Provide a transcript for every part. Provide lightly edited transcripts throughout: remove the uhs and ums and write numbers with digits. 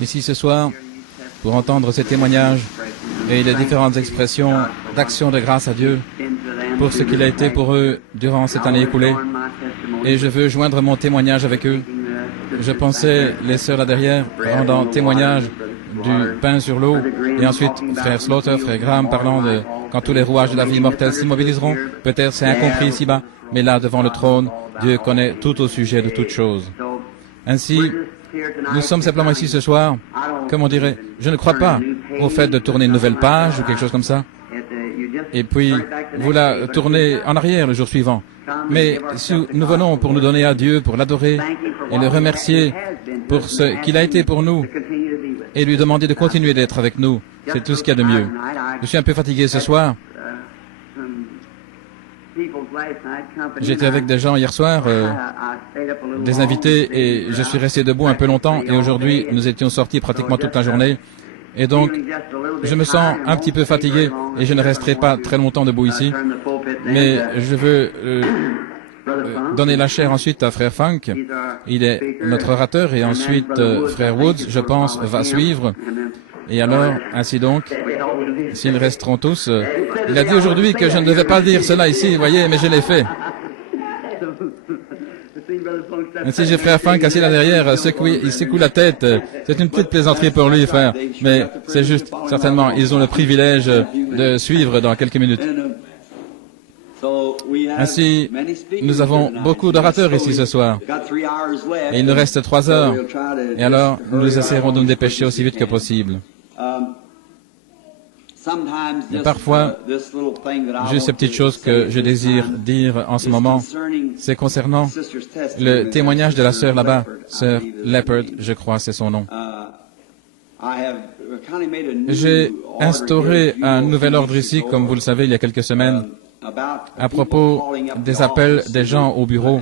ici ce soir pour entendre ces témoignages et les différentes expressions d'action de grâce à Dieu pour ce qu'il a été pour eux durant cette année écoulée. Et je veux joindre mon témoignage avec eux. Je pensais, les sœurs là derrière, rendant témoignage du pain sur l'eau, et ensuite frère Slaughter, frère Graham parlant de quand tous les rouages de la vie mortelle s'immobiliseront. Peut-être c'est incompris ici-bas, mais là devant le trône, Dieu connaît tout au sujet de toutes choses. Ainsi, nous sommes simplement ici ce soir, comme on dirait, je ne crois pas au fait de tourner une nouvelle page ou quelque chose comme ça, et puis vous la tournez en arrière le jour suivant. Mais si nous venons pour nous donner à Dieu, pour l'adorer et le remercier pour ce qu'il a été pour nous et lui demander de continuer d'être avec nous, c'est tout ce qu'il y a de mieux. Je suis un peu fatigué ce soir. J'étais avec des gens hier soir, des invités, et je suis resté debout un peu longtemps, et aujourd'hui nous étions sortis pratiquement toute la journée. Et donc, je me sens un petit peu fatigué et je ne resterai pas très longtemps debout ici. Mais je veux donner la chair ensuite à Frère Funk. Il est notre orateur et ensuite Frère Woods, je pense, va suivre. Et alors, ainsi donc, s'ils resteront tous, il a dit aujourd'hui que je ne devais pas dire cela ici, vous voyez, mais je l'ai fait. Ainsi, j'ai frère Funk assis là derrière, il secoue la tête. C'est une petite plaisanterie pour lui, frère. Mais c'est juste, certainement, ils ont le privilège de suivre dans quelques minutes. Ainsi, nous avons beaucoup d'orateurs ici ce soir. Et il nous reste 3 heures. Et alors, nous essaierons de nous dépêcher aussi vite que possible. Et parfois, juste ces petites choses que je désire dire en ce moment, c'est concernant le témoignage de la sœur là-bas, sœur Leopard, je crois, c'est son nom. J'ai instauré un nouvel ordre ici, comme vous le savez, il y a quelques semaines, à propos des appels des gens au bureau.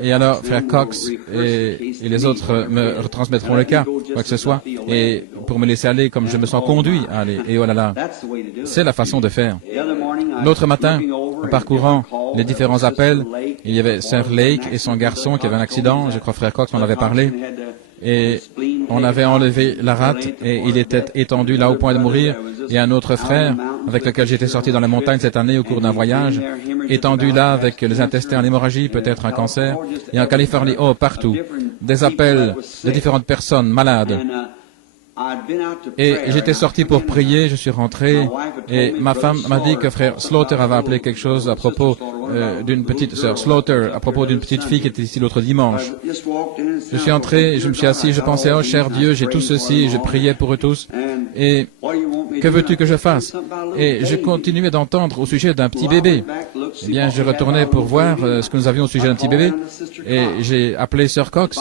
Et alors, frère Cox et les autres me retransmettront le cas, quoi que ce soit, et pour me laisser aller comme je me sens conduit à aller. Et oh là là, c'est la façon de faire. L'autre matin, en parcourant les différents appels, il y avait sœur Lake et son garçon qui avait un accident, je crois frère Cox m'en avait parlé, et on avait enlevé la rate et il était étendu là au point de mourir. Et un autre frère, avec lequel j'étais sorti dans la montagne cette année au cours d'un voyage, étendu là avec les intestins en hémorragie, peut-être un cancer, et en Californie, oh, partout, des appels de différentes personnes malades. Et j'étais sorti pour prier, je suis rentré, et ma femme m'a dit que frère Slaughter avait appelé quelque chose à propos d'une petite sœur Slaughter, à propos d'une petite fille qui était ici l'autre dimanche. Je suis entré, je me suis assis, je pensais, oh cher Dieu, j'ai tout ceci, je priais pour eux tous, et que veux-tu que je fasse? Et je continuais d'entendre au sujet d'un petit bébé. Eh bien, je retournais pour voir ce que nous avions au sujet d'un petit bébé, et j'ai appelé sœur Cox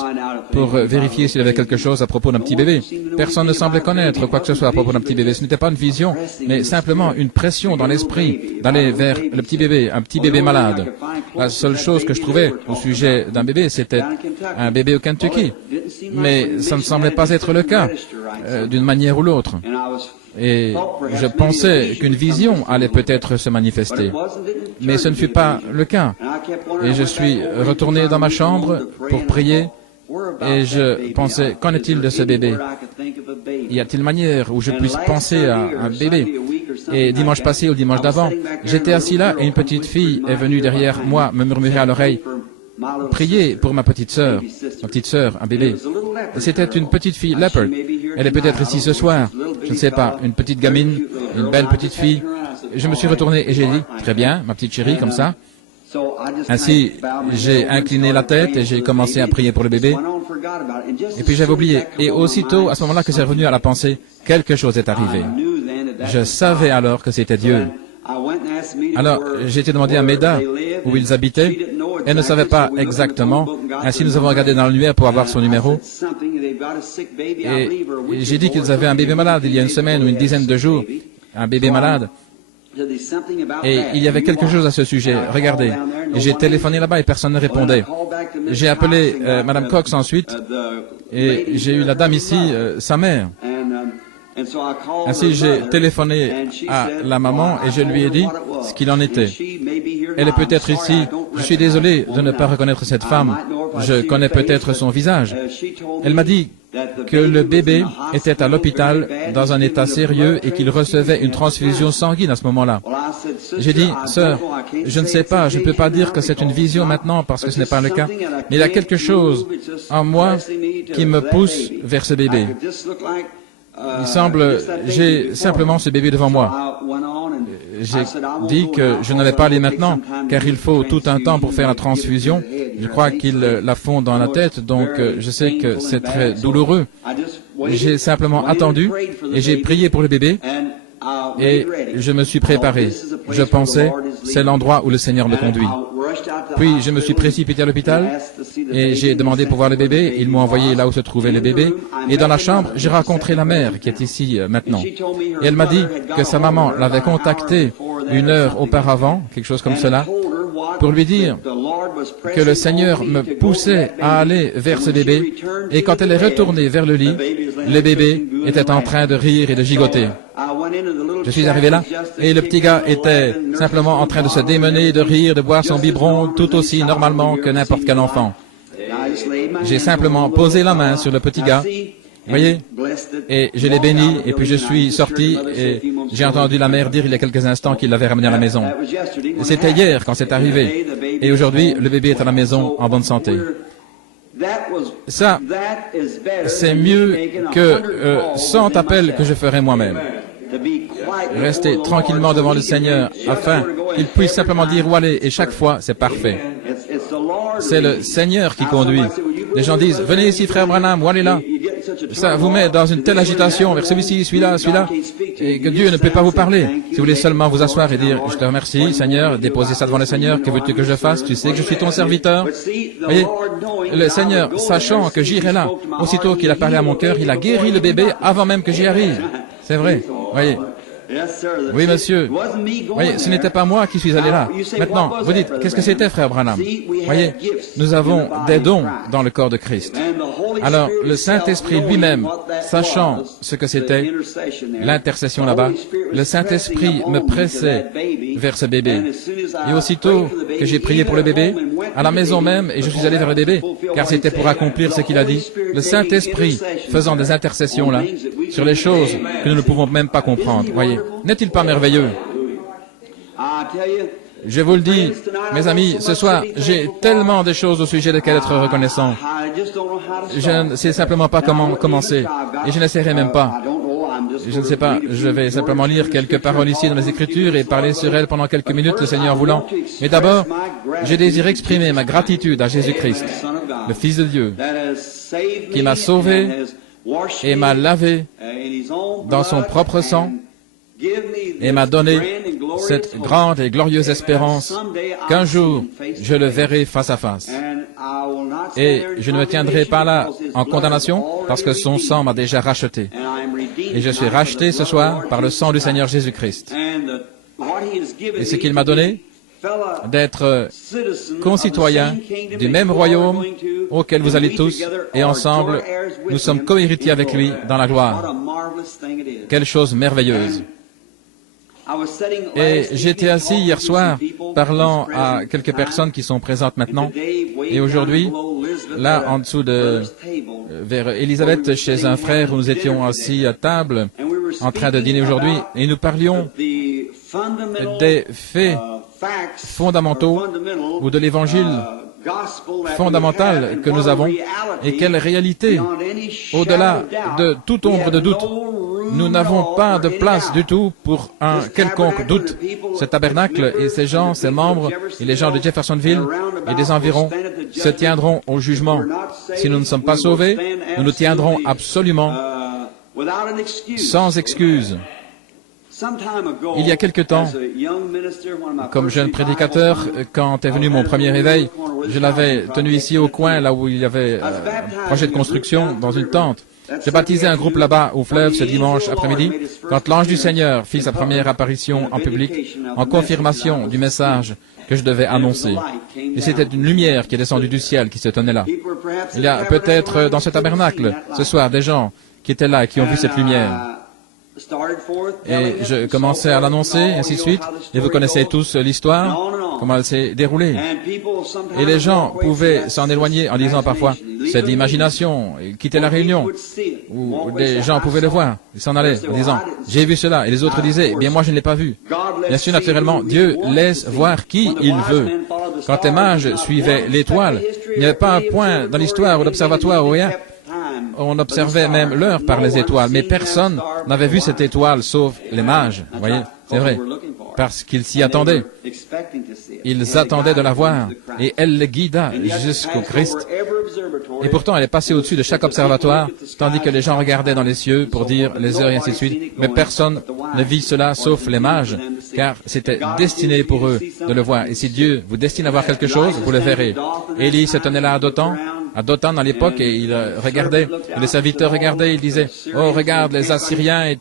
pour vérifier s'il y avait quelque chose à propos d'un petit bébé. Personne ne semblait connaître quoi que ce soit à propos d'un petit bébé. Ce n'était pas une vision, mais simplement une pression dans l'esprit d'aller vers le petit bébé, un petit bébé malade. La seule chose que je trouvais au sujet d'un bébé, c'était un bébé au Kentucky. Mais ça ne semblait pas être le cas, d'une manière ou l'autre. Et je pensais qu'une vision allait peut-être se manifester. Mais ce ne fut pas le cas. Et je suis retourné dans ma chambre pour prier. Et je pensais, qu'en est-il de ce bébé? Y a-t-il manière où je puisse penser à un bébé? Et dimanche passé ou dimanche d'avant, j'étais assis là et une petite fille est venue derrière moi me murmurer à l'oreille, « Priez pour ma petite sœur, un bébé. » C'était une petite fille, Leopard. Elle est peut-être ici ce soir, je ne sais pas, une petite gamine, une belle petite fille. Je me suis retourné et j'ai dit, « Très bien, ma petite chérie, comme ça. » Ainsi, j'ai incliné la tête et j'ai commencé à prier pour le bébé. Et puis j'avais oublié. Et aussitôt, à ce moment-là que c'est revenu à la pensée, quelque chose est arrivé. Je savais alors que c'était Dieu. Alors, j'ai été demandé à Meda où ils habitaient. Elle ne savait pas exactement. Ainsi, nous avons regardé dans l'annuaire pour avoir son numéro. Et j'ai dit qu'ils avaient un bébé malade il y a une semaine ou une dizaine de jours. Un bébé malade. Et il y avait quelque chose à ce sujet. Regardez. Et j'ai téléphoné là-bas et personne ne répondait. J'ai appelé Madame Cox ensuite et j'ai eu la dame ici, sa mère. Ainsi, j'ai téléphoné à la maman et je lui ai dit ce qu'il en était. Elle est peut-être ici. Je suis désolé de ne pas reconnaître cette femme. Je connais peut-être son visage. Elle m'a dit que le bébé était à l'hôpital dans un état sérieux et qu'il recevait une transfusion sanguine à ce moment-là. J'ai dit, sœur, je ne sais pas, je ne peux pas dire que c'est une vision maintenant parce que ce n'est pas le cas, mais il y a quelque chose en moi qui me pousse vers ce bébé. Il semble, j'ai simplement ce bébé devant moi. J'ai dit que je n'allais pas aller maintenant, car il faut tout un temps pour faire la transfusion. Je crois qu'ils la font dans la tête, donc je sais que c'est très douloureux. J'ai simplement attendu et j'ai prié pour le bébé et je me suis préparé. Je pensais, c'est l'endroit où le Seigneur me conduit. Puis je me suis précipité à l'hôpital et j'ai demandé pour voir le bébé. Ils m'ont envoyé là où se trouvait le bébé. Et dans la chambre, j'ai rencontré la mère qui est ici maintenant. Et elle m'a dit que sa maman l'avait contactée 1 heure auparavant, quelque chose comme cela, pour lui dire que le Seigneur me poussait à aller vers ce bébé. Et quand elle est retournée vers le lit, le bébé était en train de rire et de gigoter. Je suis arrivé là et le petit gars était simplement en train de se démener, de rire, de boire son biberon tout aussi normalement que n'importe quel enfant. J'ai simplement posé la main sur le petit gars, vous voyez, et je l'ai béni et puis je suis sorti et j'ai entendu la mère dire il y a quelques instants qu'il l'avait ramené à la maison. C'était hier quand c'est arrivé et aujourd'hui le bébé est à la maison en bonne santé. Ça, c'est mieux que 100 appels que je ferai moi-même. Rester tranquillement devant le Seigneur afin qu'il puisse simplement dire où aller et chaque fois c'est parfait. C'est le Seigneur qui conduit. Les gens disent venez ici frère Branham, où allez là. Ça vous met dans une telle agitation vers celui-ci, celui-là, et que Dieu ne peut pas vous parler. Si vous voulez seulement vous asseoir et dire je te remercie Seigneur, déposer ça devant le Seigneur, que veux-tu que je fasse, tu sais que je suis ton serviteur. Voyez, le Seigneur, sachant que j'irai là, aussitôt qu'il a parlé à mon cœur, il a guéri le bébé avant même que j'y arrive. C'est vrai, voyez. Oui, monsieur. Voyez, ce n'était pas moi qui suis allé là. Maintenant, vous dites, qu'est-ce que c'était, frère Branham? Voyez, nous avons des dons dans le corps de Christ. Alors, le Saint-Esprit lui-même, sachant ce que c'était, l'intercession là-bas, le Saint-Esprit me pressait vers ce bébé. Et aussitôt que j'ai prié pour le bébé, à la maison même, et je suis allé vers le bébé, car c'était pour accomplir ce qu'il a dit, le Saint-Esprit faisant des intercessions là, sur les choses que nous ne pouvons même pas comprendre. Voyez, n'est-il pas merveilleux? Je vous le dis, mes amis, ce soir, j'ai tellement de choses au sujet desquelles être reconnaissant. Je ne sais simplement pas comment commencer, et je n'essaierai même pas. Je ne sais pas, je vais simplement lire quelques paroles ici dans les Écritures et parler sur elles pendant quelques minutes, le Seigneur voulant. Mais d'abord, je désire exprimer ma gratitude à Jésus-Christ, le Fils de Dieu, qui m'a sauvé et m'a lavé dans son propre sang et m'a donné cette grande et glorieuse espérance qu'un jour je le verrai face à face. Et je ne me tiendrai pas là en condamnation parce que son sang m'a déjà racheté. Et je suis racheté ce soir par le sang du Seigneur Jésus-Christ. Et ce qu'il m'a donné, d'être concitoyen du même royaume auquel vous allez tous, et ensemble, nous sommes co-héritiers avec lui dans la gloire. Quelle chose merveilleuse! Et j'étais assis hier soir, parlant à quelques personnes qui sont présentes maintenant, et aujourd'hui, là, en dessous de, vers Élisabeth, chez un frère où nous étions assis à table, en train de dîner aujourd'hui, et nous parlions des faits fondamentaux ou de l'évangile fondamental que nous avons et quelle réalité, au-delà de toute ombre de doute, nous n'avons pas de place du tout pour un quelconque doute. Ce tabernacle et ses gens, ses membres et les gens de Jeffersonville et des environs se tiendront au jugement. Si nous ne sommes pas sauvés, nous nous tiendrons absolument sans excuse. Il y a quelque temps, comme jeune prédicateur, quand est venu mon premier éveil, je l'avais tenu ici au coin, là où il y avait un projet de construction, dans une tente. J'ai baptisé un groupe là-bas au fleuve ce dimanche après-midi, quand l'ange du Seigneur fit sa première apparition en public, en confirmation du message que je devais annoncer. Et c'était une lumière qui est descendue du ciel qui se tenait là. Il y a peut-être dans ce tabernacle, ce soir, des gens qui étaient là et qui ont vu cette lumière. Et je commençais à l'annoncer, ainsi de suite, et vous connaissez tous l'histoire. comment elle s'est déroulée. Et les gens pouvaient s'en éloigner en disant parfois, c'est de l'imagination, et quitter la réunion. Ou des gens pouvaient le voir, ils s'en allaient en disant, j'ai vu cela. Et les autres disaient, eh bien moi je ne l'ai pas vu. Bien sûr, naturellement, Dieu laisse voir qui il veut. Quand les mages suivaient l'étoile, il n'y avait pas un point dans l'histoire ou l'observatoire ou rien. On observait même l'heure par les étoiles, mais personne n'avait vu cette étoile sauf les mages. Vous voyez, c'est vrai, parce qu'ils s'y attendaient. Ils attendaient de la voir, et elle les guida jusqu'au Christ. Et pourtant, elle est passée au-dessus de chaque observatoire, tandis que les gens regardaient dans les cieux pour dire les heures et ainsi de suite. Mais personne ne vit cela sauf les mages, car c'était destiné pour eux de le voir. Et si Dieu vous destine à voir quelque chose, vous le verrez. Élie se tenait là à Dothan à l'époque, et il regardait, et les serviteurs regardaient, ils disaient, oh regarde, les Assyriens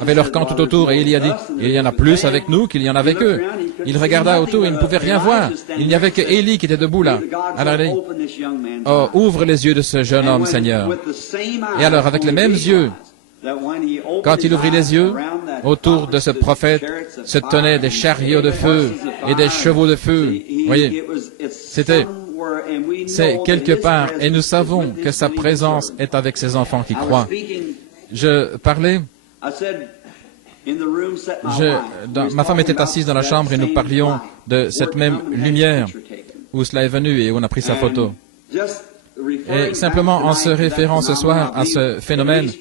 avaient leur camp tout autour, et il a dit, il y en a plus avec nous qu'il y en a avec eux. Il regarda autour, il ne pouvait rien voir. Il n'y avait que Élie qui était debout là. Alors il dit, oh, ouvre les yeux de ce jeune homme, Seigneur. Et alors, avec les mêmes yeux, quand il ouvrit les yeux, autour de ce prophète se tenaient des chariots de feu et des chevaux de feu. Vous voyez, c'est quelque part, et nous savons que sa présence est avec ses enfants qui croient. Je parlais, ma femme était assise dans la chambre et nous parlions de cette même lumière où cela est venu et où on a pris sa photo. Et simplement en se référant ce soir à ce phénomène,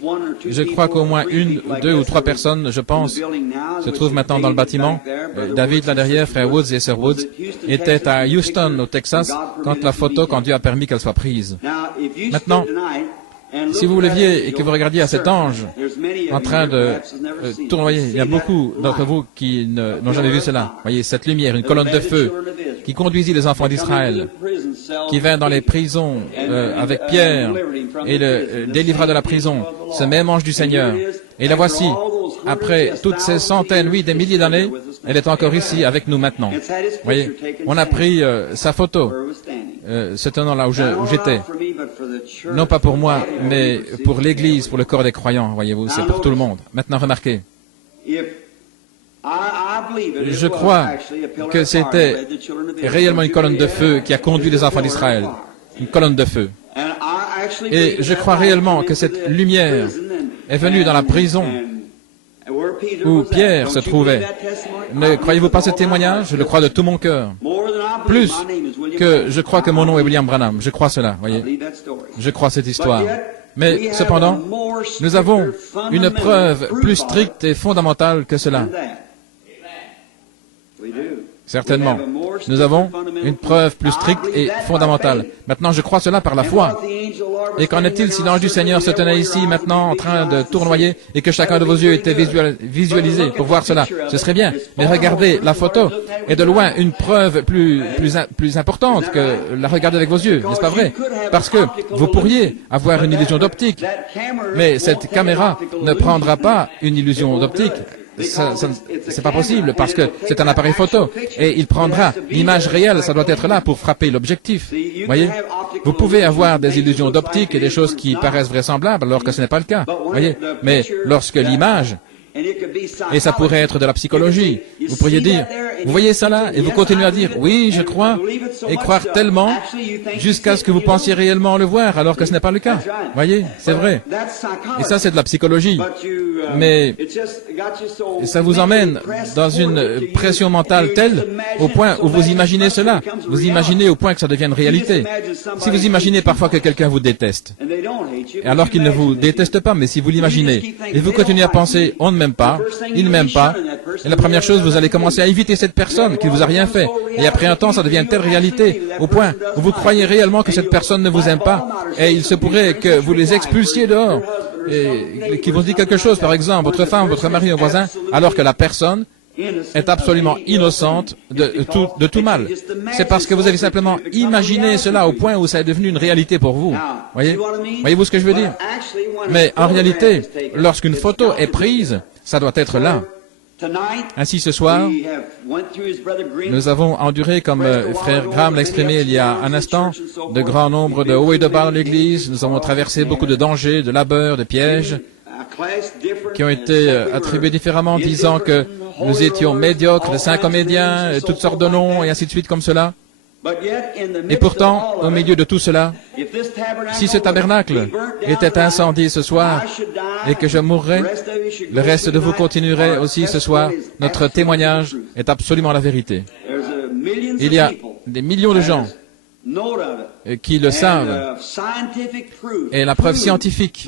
je crois qu'au moins une, deux ou trois personnes, je pense, se trouvent maintenant dans le bâtiment. David, là derrière, frère Woods et sœur Woods, étaient à Houston, au Texas, quand Dieu a permis qu'elle soit prise. Maintenant, si vous leviez et que vous regardiez à cet ange en train de tournoyer, il y a beaucoup d'entre vous qui n'ont jamais vu cela. Voyez, cette lumière, une colonne de feu qui conduisit les enfants d'Israël, qui vint dans les prisons avec Pierre et le délivra de la prison, ce même ange du Seigneur. Et la voici, après toutes ces centaines, oui, des milliers d'années, elle est encore ici avec nous maintenant. Voyez, on a pris sa photo, se tenant là où j'étais. Non pas pour moi, mais pour l'Église, pour le corps des croyants, voyez-vous, c'est pour tout le monde. Maintenant, remarquez. Je crois que c'était réellement une colonne de feu qui a conduit les enfants d'Israël. Une colonne de feu. Et je crois réellement que cette lumière est venue dans la prison où Pierre se trouvait. Ne croyez-vous pas ce témoignage? Je le crois de tout mon cœur. Plus que je crois que mon nom est William Branham. Je crois cela, voyez. Je crois cette histoire. Mais cependant, nous avons une preuve plus stricte et fondamentale que cela. Certainement. Nous avons une preuve plus stricte et fondamentale. Maintenant, je crois cela par la foi. Et qu'en est-il si l'ange du Seigneur se tenait ici maintenant en train de tournoyer et que chacun de vos yeux était visualisé pour voir cela? Ce serait bien. Mais regardez la photo est de loin une preuve plus importante que la regarder avec vos yeux, n'est-ce pas vrai? Parce que vous pourriez avoir une illusion d'optique, mais cette caméra ne prendra pas une illusion d'optique. C'est pas possible parce que c'est un appareil photo et il prendra l'image réelle, ça doit être là pour frapper l'objectif. Voyez, vous pouvez avoir des illusions d'optique et des choses qui paraissent vraisemblables alors que ce n'est pas le cas. Voyez, mais lorsque l'image, et ça pourrait être de la psychologie, vous pourriez dire, vous voyez ça là, et vous continuez à dire, oui, je crois, et croire tellement jusqu'à ce que vous pensiez réellement le voir, alors que ce n'est pas le cas. Voyez, c'est vrai. Et ça, c'est de la psychologie. Mais ça vous emmène dans une pression mentale telle, au point où vous imaginez cela. Vous imaginez au point que ça devienne réalité. Si vous imaginez parfois que quelqu'un vous déteste, alors qu'il ne vous déteste pas, mais si vous l'imaginez, et vous continuez à penser, on ne m'aime pas, il ne m'aime pas, et la première chose, vous allez commencer à éviter cette personne qui ne vous a rien fait. Et après un temps, ça devient une telle réalité, au point où vous croyez réellement que cette personne ne vous aime pas, et il se pourrait que vous les expulsiez dehors, et qu'ils vous disent quelque chose, par exemple, votre femme, votre mari, un voisin, alors que la personne est absolument innocente de tout mal. C'est parce que vous avez simplement imaginé cela au point où ça est devenu une réalité pour vous. Voyez-vous ce que je veux dire? Mais en réalité, lorsqu'une photo est prise, ça doit être là. Ainsi, ce soir, nous avons enduré, comme frère Graham l'a exprimé il y a un instant, de grands nombres de hauts et de bas dans l'Église. Nous avons traversé beaucoup de dangers, de labeurs, de pièges, qui ont été attribués différemment, disant que Nous étions médiocres, de saints comédiens, et toutes sortes de noms, et ainsi de suite comme cela. Et pourtant, au milieu de tout cela, si ce tabernacle était incendié ce soir et que je mourrais, le reste de vous continuerait aussi ce soir. Notre témoignage est absolument la vérité. Il y a des millions de gens qui le savent. Et la preuve scientifique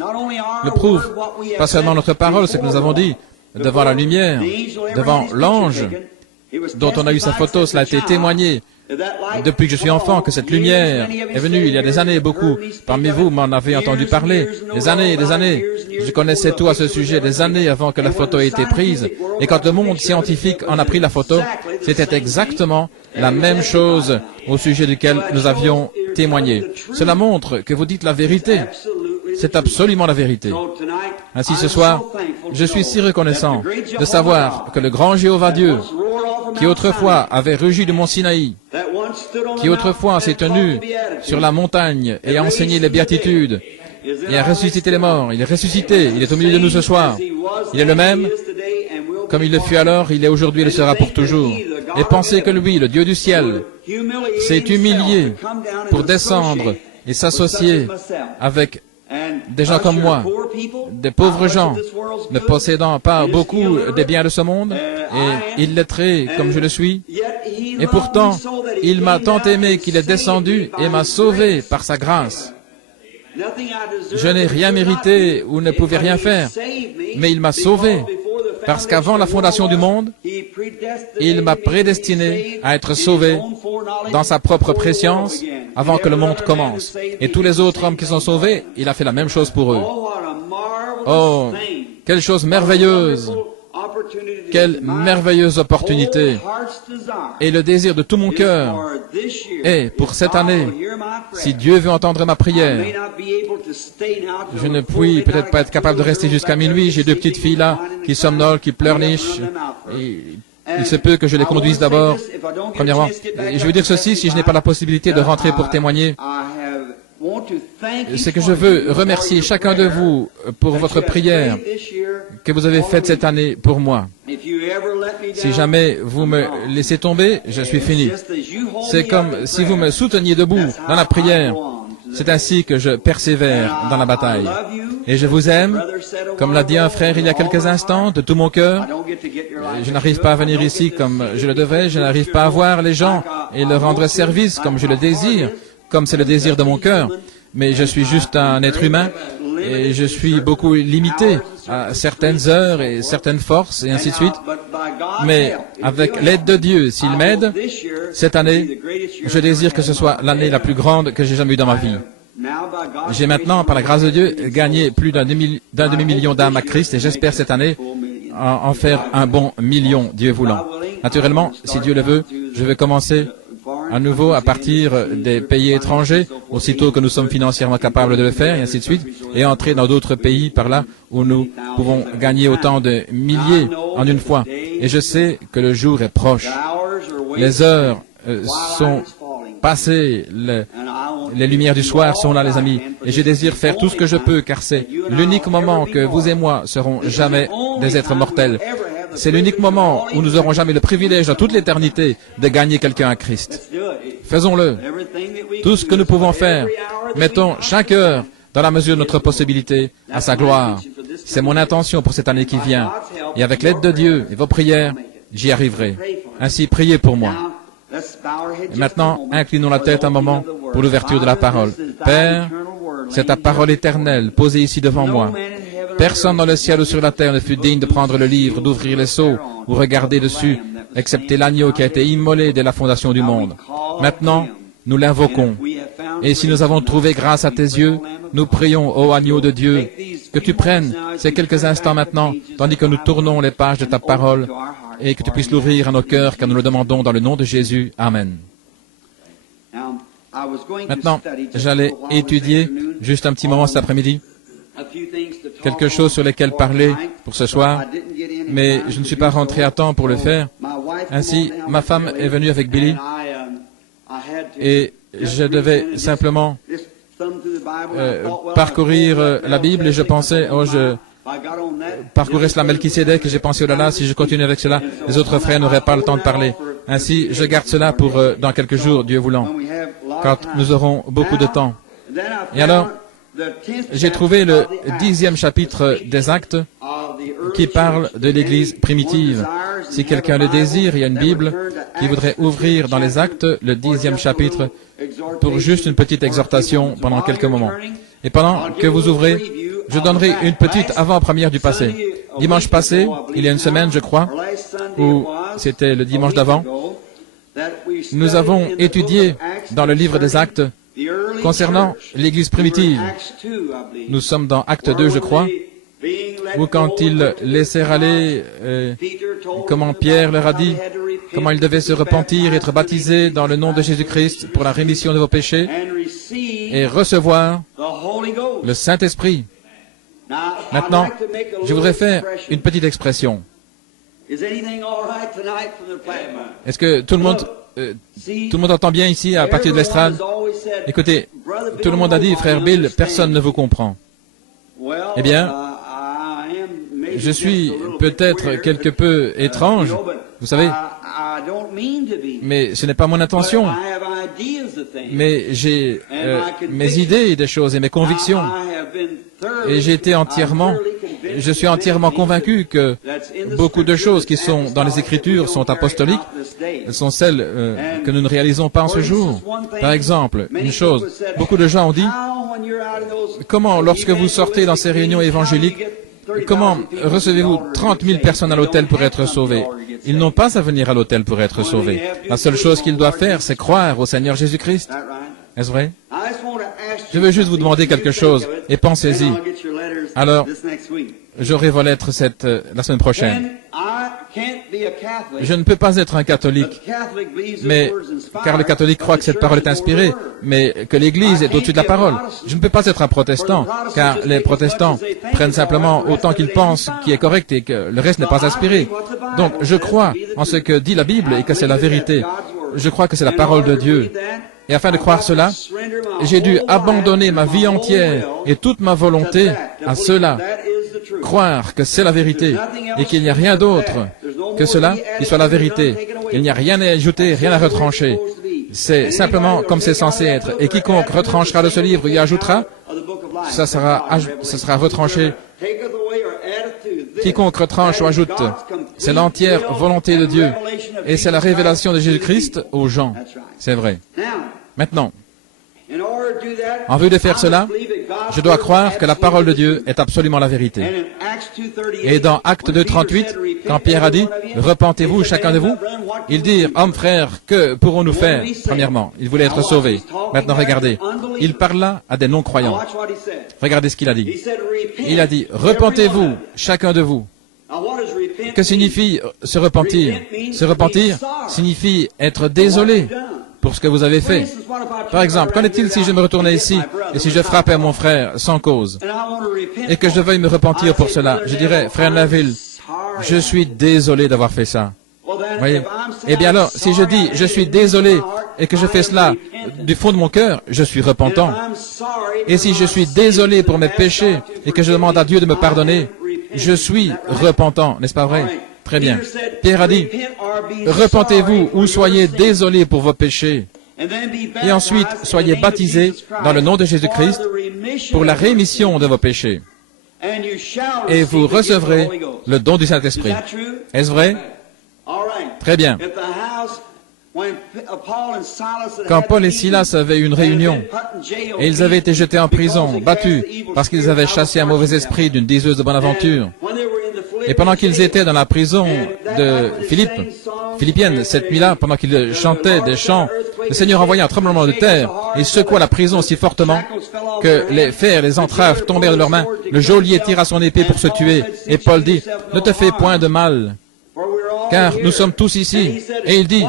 le prouve. Pas seulement notre parole, ce que nous avons dit, devant la lumière, devant l'ange, dont on a eu sa photo, cela a été témoigné. Depuis que je suis enfant, que cette lumière est venue il y a des années, beaucoup. Parmi vous m'en avez entendu parler. Des années et des années. Je connaissais tout à ce sujet des années avant que la photo ait été prise. Et quand le monde scientifique en a pris la photo, c'était exactement la même chose au sujet duquel nous avions témoigné. Cela montre que vous dites la vérité. C'est absolument la vérité. Ainsi ce soir, je suis si reconnaissant de savoir que le grand Jéhovah Dieu, qui autrefois avait rugi du mont Sinaï, qui autrefois s'est tenu sur la montagne et a enseigné les béatitudes, et a ressuscité les morts, il est ressuscité, il est au milieu de nous ce soir. Il est le même, comme il le fut alors, il est aujourd'hui et le sera pour toujours. Et pensez que lui, le Dieu du ciel, s'est humilié pour descendre et s'associer avec des gens comme moi, des pauvres gens, ne possédant pas beaucoup des biens de ce monde, et illettrés comme je le suis. Et pourtant, il m'a tant aimé qu'il est descendu et m'a sauvé par sa grâce. Je n'ai rien mérité ou ne pouvais rien faire, mais il m'a sauvé, parce qu'avant la fondation du monde, il m'a prédestiné à être sauvé dans sa propre préscience avant que le monde commence. Et tous les autres hommes qui sont sauvés, il a fait la même chose pour eux. Oh, quelle chose merveilleuse! Quelle merveilleuse opportunité! Et le désir de tout mon cœur est, pour cette année, si Dieu veut entendre ma prière, je ne puis peut-être pas être capable de rester jusqu'à minuit. J'ai deux petites filles là, qui somnolent, qui pleurnichent. Il se peut que je les conduise d'abord, premièrement. Et je veux dire ceci, si je n'ai pas la possibilité de rentrer pour témoigner, c'est que je veux remercier chacun de vous pour votre prière que vous avez faite cette année pour moi. Si jamais vous me laissez tomber, je suis fini. C'est comme si vous me souteniez debout dans la prière. C'est ainsi que je persévère dans la bataille. Et je vous aime, comme l'a dit un frère il y a quelques instants, de tout mon cœur. Je n'arrive pas à venir ici comme je le devrais, je n'arrive pas à voir les gens et leur rendre service comme je le désire, comme c'est le désir de mon cœur. Mais je suis juste un être humain et je suis beaucoup limité à certaines heures et certaines forces et ainsi de suite. Mais avec l'aide de Dieu, s'il m'aide, cette année, je désire que ce soit l'année la plus grande que j'ai jamais eue dans ma vie. J'ai maintenant, par la grâce de Dieu, gagné plus d'un demi-million d'âmes à Christ et j'espère cette année en faire un bon million, Dieu voulant. Naturellement, si Dieu le veut, je vais commencer à nouveau à partir des pays étrangers, aussitôt que nous sommes financièrement capables de le faire, et ainsi de suite, et entrer dans d'autres pays par là où nous pouvons gagner autant de milliers en une fois. Et je sais que le jour est proche. Les heures sont passées, les lumières du soir sont là, les amis, et je désire faire tout ce que je peux, car c'est l'unique moment que vous et moi serons jamais des êtres mortels. C'est l'unique moment où nous n'aurons jamais le privilège dans toute l'éternité de gagner quelqu'un à Christ. Faisons-le. Tout ce que nous pouvons faire, mettons chaque heure, dans la mesure de notre possibilité, à sa gloire. C'est mon intention pour cette année qui vient. Et avec l'aide de Dieu et vos prières, j'y arriverai. Ainsi, priez pour moi. Et maintenant, inclinons la tête un moment pour l'ouverture de la parole. Père, c'est ta parole éternelle posée ici devant moi. Personne dans le ciel ou sur la terre ne fut digne de prendre le livre, d'ouvrir les sceaux ou regarder dessus, excepté l'agneau qui a été immolé dès la fondation du monde. Maintenant, nous l'invoquons. Et si nous avons trouvé grâce à tes yeux, nous prions, ô agneau de Dieu, que tu prennes ces quelques instants maintenant, tandis que nous tournons les pages de ta parole, et que tu puisses l'ouvrir à nos cœurs, car nous le demandons dans le nom de Jésus. Amen. Maintenant, j'allais étudier juste un petit moment cet après-midi quelque chose sur lequel parler pour ce soir, mais je ne suis pas rentré à temps pour le faire. Ainsi, ma femme est venue avec Billy et je devais simplement parcourir la Bible et je pensais, parcourir cela Melchisédek et j'ai pensé, oh là là, si je continue avec cela, les autres frères n'auraient pas le temps de parler. Ainsi, je garde cela pour dans quelques jours, Dieu voulant, quand nous aurons beaucoup de temps. Et alors, j'ai trouvé le 10e chapitre des Actes qui parle de l'Église primitive. Si quelqu'un le désire, il y a une Bible qui voudrait ouvrir dans les Actes le 10e chapitre pour juste une petite exhortation pendant quelques moments. Et pendant que vous ouvrez, je donnerai une petite avant-première du passé. Dimanche passé, il y a une semaine, je crois, ou c'était le dimanche d'avant, nous avons étudié dans le livre des Actes concernant l'Église primitive. Nous sommes dans Acte 2, je crois, où quand ils laissèrent aller, comment Pierre leur a dit, comment ils devaient se repentir, être baptisés dans le nom de Jésus-Christ pour la rémission de vos péchés et recevoir le Saint-Esprit. Maintenant, je voudrais faire une petite expression. Est-ce que tout le monde entend bien ici à partir de l'estrade? Écoutez, tout le monde a dit, frère Bill, personne ne vous comprend. Eh bien, je suis peut-être quelque peu étrange, vous savez, mais ce n'est pas mon intention. Mais j'ai mes idées des choses et mes convictions. Et je suis entièrement convaincu que beaucoup de choses qui sont dans les Écritures sont apostoliques, sont celles que nous ne réalisons pas en ce jour. Par exemple, une chose, beaucoup de gens ont dit, comment lorsque vous sortez dans ces réunions évangéliques, comment recevez-vous 30 000 personnes à l'hôtel pour être sauvées? Ils n'ont pas à venir à l'hôtel pour être sauvés. La seule chose qu'ils doivent faire, c'est croire au Seigneur Jésus-Christ. Est-ce vrai? Je veux juste vous demander quelque chose, et pensez-y. Alors, j'aurai vos lettres la semaine prochaine. Je ne peux pas être un catholique, car le catholique croit que cette parole est inspirée, mais que l'Église est au-dessus de la parole. Je ne peux pas être un protestant, car les protestants prennent simplement autant qu'ils pensent qui est correct et que le reste n'est pas inspiré. Donc, je crois en ce que dit la Bible et que c'est la vérité. Je crois que c'est la parole de Dieu. Et afin de croire cela, j'ai dû abandonner ma vie entière et toute ma volonté à cela. Croire que c'est la vérité et qu'il n'y a rien d'autre que cela qui soit la vérité. Il n'y a rien à ajouter, rien à retrancher. C'est simplement comme c'est censé être. Et quiconque retranchera de ce livre y ajoutera, ça sera retranché. Quiconque retranche ou ajoute, c'est l'entière volonté de Dieu. Et c'est la révélation de Jésus-Christ aux gens. C'est vrai. Maintenant, en vue de faire cela, je dois croire que la parole de Dieu est absolument la vérité. Et dans Acte 2, 38, quand Pierre a dit, « Repentez-vous, chacun de vous », il dit, « Hommes, frères, que pourrons-nous faire ?» Premièrement, il voulait être sauvé. Maintenant, regardez, il parla à des non-croyants. Regardez ce qu'il a dit. Il a dit, « Repentez-vous, chacun de vous ». Que signifie se repentir? Se repentir signifie être désolé pour ce que vous avez fait. Par exemple, qu'en est-il si je me retournais ici et si je frappais mon frère sans cause et que je veuille me repentir pour cela? Je dirais, frère Neville, je suis désolé d'avoir fait ça. Voyez? Eh bien alors, si je dis, je suis désolé et que je fais cela du fond de mon cœur, je suis repentant. Et si je suis désolé pour mes péchés et que je demande à Dieu de me pardonner, je suis repentant, n'est-ce pas vrai? Très bien. Pierre a dit, repentez-vous ou soyez désolés pour vos péchés. Et ensuite, soyez baptisés dans le nom de Jésus-Christ pour la rémission de vos péchés. Et vous recevrez le don du Saint-Esprit. Est-ce vrai? Très bien. Quand Paul et Silas avaient une réunion, et ils avaient été jetés en prison, battus, parce qu'ils avaient chassé un mauvais esprit d'une diseuse de Bonaventure, et pendant qu'ils étaient dans la prison de Philippienne, cette nuit-là, pendant qu'ils chantaient des chants, le Seigneur envoya un tremblement de terre et secoua la prison si fortement que les fers, les entraves tombèrent de leurs mains. Le geôlier tira son épée pour se tuer, et Paul dit, « Ne te fais point de mal, car nous sommes tous ici. » Et il dit,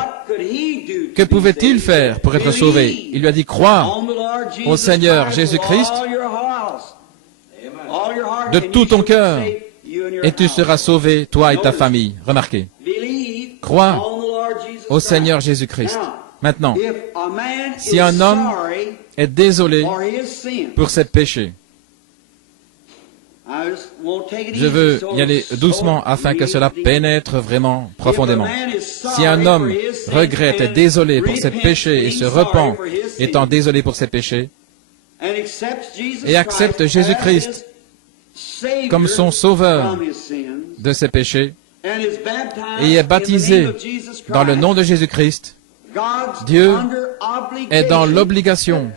« Que pouvait-il faire pour être sauvé ?» Il lui a dit, « Crois au Seigneur Jésus-Christ de tout ton cœur, et tu seras sauvé, toi et ta famille. » Remarquez. Crois au Seigneur Jésus-Christ. Maintenant, si un homme est désolé pour ses péchés, Je veux y aller doucement afin que cela pénètre vraiment profondément. Si un homme regrette, est désolé pour ses péchés et se repent, étant désolé pour ses péchés, et accepte Jésus-Christ comme son sauveur de ses péchés, et est baptisé dans le nom de Jésus-Christ, Dieu est dans l'obligation,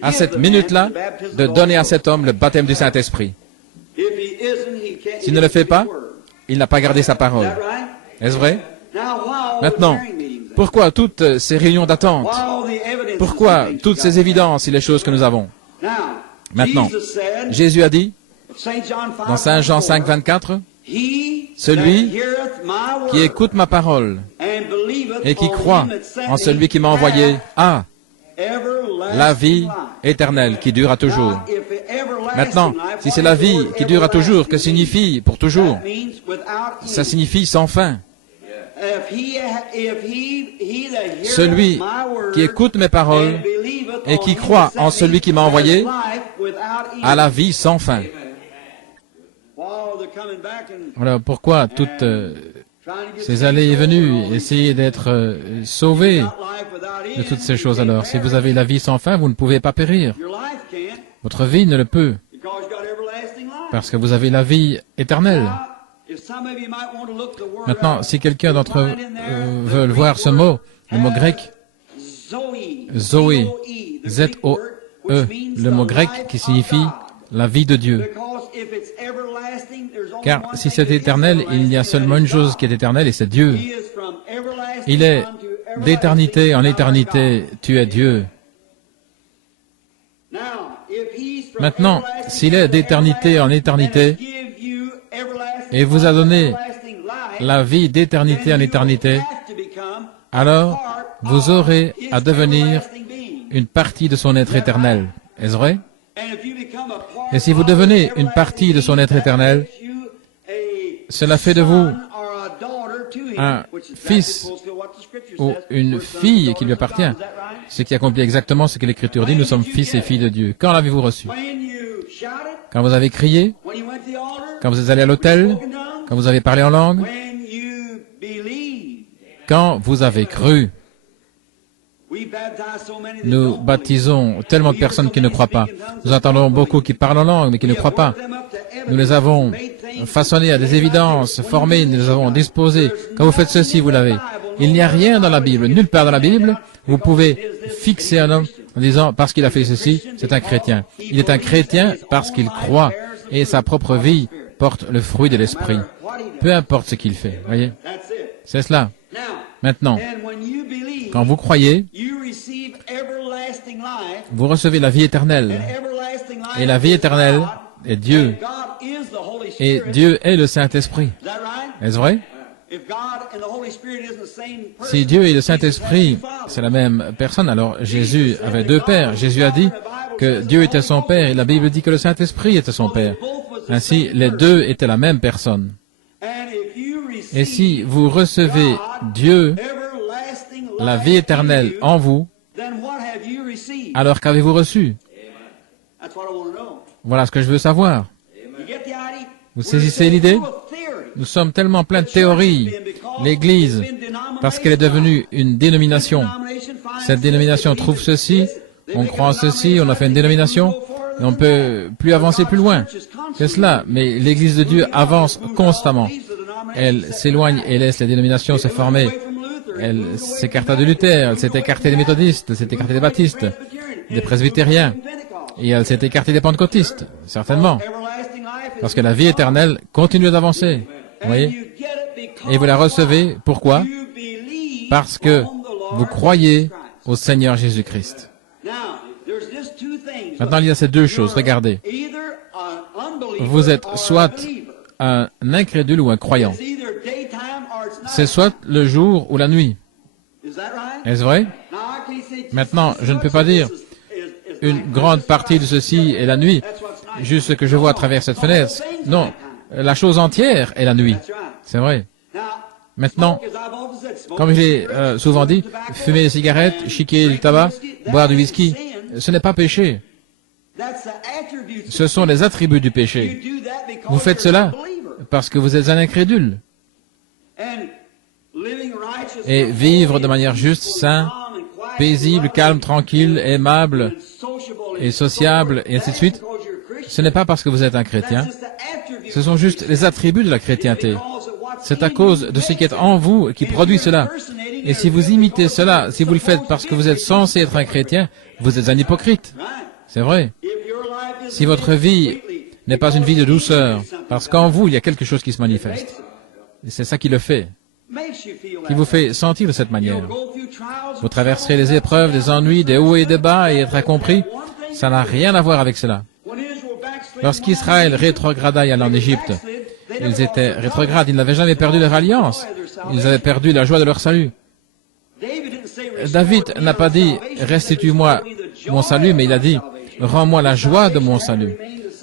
à cette minute-là, de donner à cet homme le baptême du Saint-Esprit. S'il ne le fait pas, il n'a pas gardé sa parole. Est-ce vrai? Maintenant, pourquoi toutes ces réunions d'attente? Pourquoi toutes ces évidences et les choses que nous avons? Maintenant, Jésus a dit, dans Saint Jean 5, 24, « Celui qui écoute ma parole et qui croit en celui qui m'a envoyé a la vie éternelle qui dure à toujours. » Maintenant, si c'est la vie qui dure à toujours, que signifie pour toujours? Ça signifie sans fin. Celui qui écoute mes paroles et qui croit en celui qui m'a envoyé a la vie sans fin. Alors pourquoi toutes ces allées et venues, essayer d'être sauvés de toutes ces choses alors? Si vous avez la vie sans fin, vous ne pouvez pas périr. Votre vie ne le peut, parce que vous avez la vie éternelle. Maintenant, si quelqu'un d'entre vous veut voir ce mot, le mot grec, Zoé, Z-O-E, le mot grec qui signifie la vie de Dieu. Car si c'est éternel, il y a seulement une chose qui est éternelle, et c'est Dieu. Il est d'éternité en éternité, tu es Dieu. Maintenant, s'il est d'éternité en éternité, et vous a donné la vie d'éternité en éternité, alors vous aurez à devenir une partie de son être éternel. Est-ce vrai? Et si vous devenez une partie de son être éternel, cela fait de vous un fils ou une fille qui lui appartient, ce qui accomplit exactement ce que l'Écriture dit, nous sommes fils et filles de Dieu. Quand l'avez-vous reçu? Quand vous avez crié? Quand vous êtes allé à l'autel? Quand vous avez parlé en langue? Quand vous avez cru? Nous baptisons tellement de personnes qui ne croient pas. Nous entendons beaucoup qui parlent en langue, mais qui ne croient pas. Nous les avons façonnés à des évidences, formés, nous les avons disposés. Quand vous faites ceci, vous l'avez. Il n'y a rien dans la Bible, nulle part dans la Bible, vous pouvez fixer un homme en disant, parce qu'il a fait ceci, c'est un chrétien. Il est un chrétien parce qu'il croit, et sa propre vie porte le fruit de l'esprit. Peu importe ce qu'il fait, voyez. C'est cela. Maintenant, quand vous croyez, vous recevez la vie éternelle. Et la vie éternelle est Dieu. Et Dieu est le Saint-Esprit. Est-ce vrai? Si Dieu et le Saint-Esprit, c'est la même personne, alors Jésus avait deux pères. Jésus a dit que Dieu était son père, et la Bible dit que le Saint-Esprit était son père. Ainsi, les deux étaient la même personne. Et si vous recevez Dieu, la vie éternelle en vous, alors qu'avez-vous reçu? Voilà ce que je veux savoir. Vous saisissez l'idée? Nous sommes tellement pleins de théories. L'Église, parce qu'elle est devenue une dénomination. Cette dénomination trouve ceci, on croit en ceci, on a fait une dénomination, et on ne peut plus avancer plus loin. C'est cela, mais l'Église de Dieu avance constamment. Elle s'éloigne et laisse les dénominations se former. Elle s'écarta de Luther, elle s'est écartée des méthodistes, elle s'est écartée des baptistes, des presbytériens, et elle s'est écartée des pentecôtistes, certainement. Parce que la vie éternelle continue d'avancer. Vous voyez? Et vous la recevez, pourquoi? Parce que vous croyez au Seigneur Jésus-Christ. Maintenant, il y a ces deux choses, regardez. Vous êtes soit un incrédule ou un croyant. C'est soit le jour ou la nuit. Est-ce vrai? Maintenant, je ne peux pas dire une grande partie de ceci est la nuit, juste ce que je vois à travers cette fenêtre. Non, la chose entière est la nuit. C'est vrai. Maintenant, comme je l'ai souvent dit, fumer des cigarettes, chiquer du tabac, boire du whisky, ce n'est pas péché. Ce sont les attributs du péché. Vous faites cela parce que vous êtes un incrédule. Et vivre de manière juste, sain, paisible, calme, tranquille, aimable et sociable, et ainsi de suite, ce n'est pas parce que vous êtes un chrétien. Ce sont juste les attributs de la chrétienté. C'est à cause de ce qui est en vous qui produit cela. Et si vous imitez cela, si vous le faites parce que vous êtes censé être un chrétien, vous êtes un hypocrite. C'est vrai. Si votre vie n'est pas une vie de douceur, parce qu'en vous, il y a quelque chose qui se manifeste. Et c'est ça qui le fait, qui vous fait sentir de cette manière. Vous traverserez les épreuves, des ennuis, des hauts et des bas, et être incompris, ça n'a rien à voir avec cela. Lorsqu'Israël rétrograda en Égypte, ils étaient rétrogrades, ils n'avaient jamais perdu leur alliance, ils avaient perdu la joie de leur salut. David n'a pas dit « restitue-moi mon salut », mais il a dit « rends-moi la joie de mon salut ».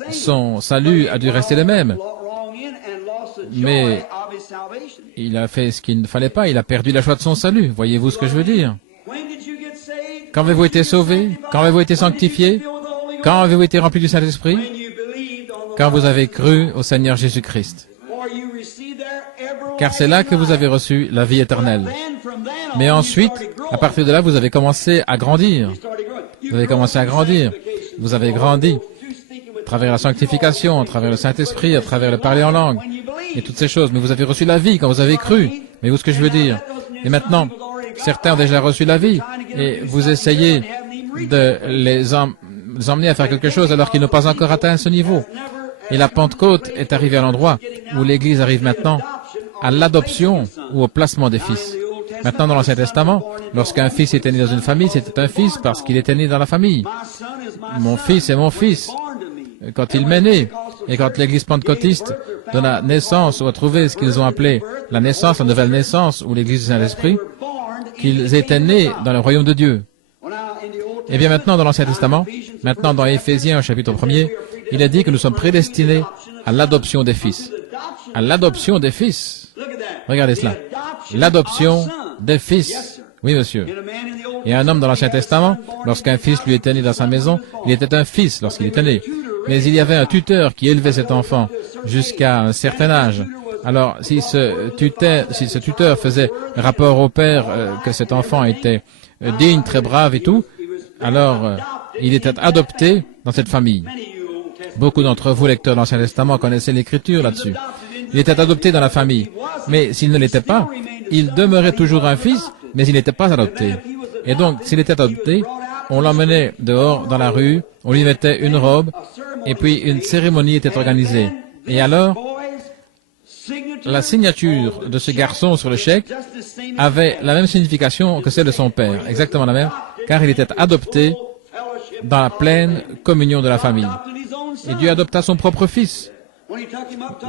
Son salut a dû rester le même, mais il a fait ce qu'il ne fallait pas, il a perdu la joie de son salut. Voyez-vous ce que je veux dire? Quand avez-vous été sauvé? Quand avez-vous été sanctifié? Quand avez-vous été rempli du Saint-Esprit? Quand vous avez cru au Seigneur Jésus-Christ. Car c'est là que vous avez reçu la vie éternelle. Mais ensuite, à partir de là, vous avez commencé à grandir. Vous avez commencé à grandir. Vous avez grandi à travers la sanctification, à travers le Saint-Esprit, à travers le parler en langue, et toutes ces choses. Mais vous avez reçu la vie quand vous avez cru. Mais où est-ce que je veux dire? Et maintenant, certains ont déjà reçu la vie, et vous essayez de les emmener à faire quelque chose alors qu'ils n'ont pas encore atteint ce niveau. Et la Pentecôte est arrivée à l'endroit où l'Église arrive maintenant à l'adoption ou au placement des fils. Maintenant, dans l'Ancien Testament, lorsqu'un fils était né dans une famille, c'était un fils parce qu'il était né dans la famille. Mon fils est mon fils. Quand il m'est né, et quand l'Église pentecôtiste donna naissance ou a trouvé ce qu'ils ont appelé la naissance, la nouvelle naissance ou l'Église du Saint-Esprit, qu'ils étaient nés dans le royaume de Dieu. Et bien maintenant, dans l'Ancien Testament, maintenant dans Éphésiens, chapitre 1er, il est dit que nous sommes prédestinés à l'adoption des fils. À l'adoption des fils. Regardez cela. L'adoption des fils. Oui, monsieur. Et un homme dans l'Ancien Testament, lorsqu'un fils lui était né dans sa maison, il était un fils lorsqu'il était né. Mais il y avait un tuteur qui élevait cet enfant jusqu'à un certain âge. Alors, si ce tuteur faisait rapport au père que cet enfant était digne, très brave et tout, alors il était adopté dans cette famille. Beaucoup d'entre vous, lecteurs de l'Ancien Testament, connaissaient l'Écriture là-dessus. Il était adopté dans la famille. Mais s'il ne l'était pas, il demeurait toujours un fils, mais il n'était pas adopté. Et donc, s'il était adopté, on l'emmenait dehors, dans la rue, on lui mettait une robe, et puis une cérémonie était organisée. Et alors, la signature de ce garçon sur le chèque avait la même signification que celle de son père, exactement la même, car il était adopté dans la pleine communion de la famille. Et Dieu adopta son propre fils.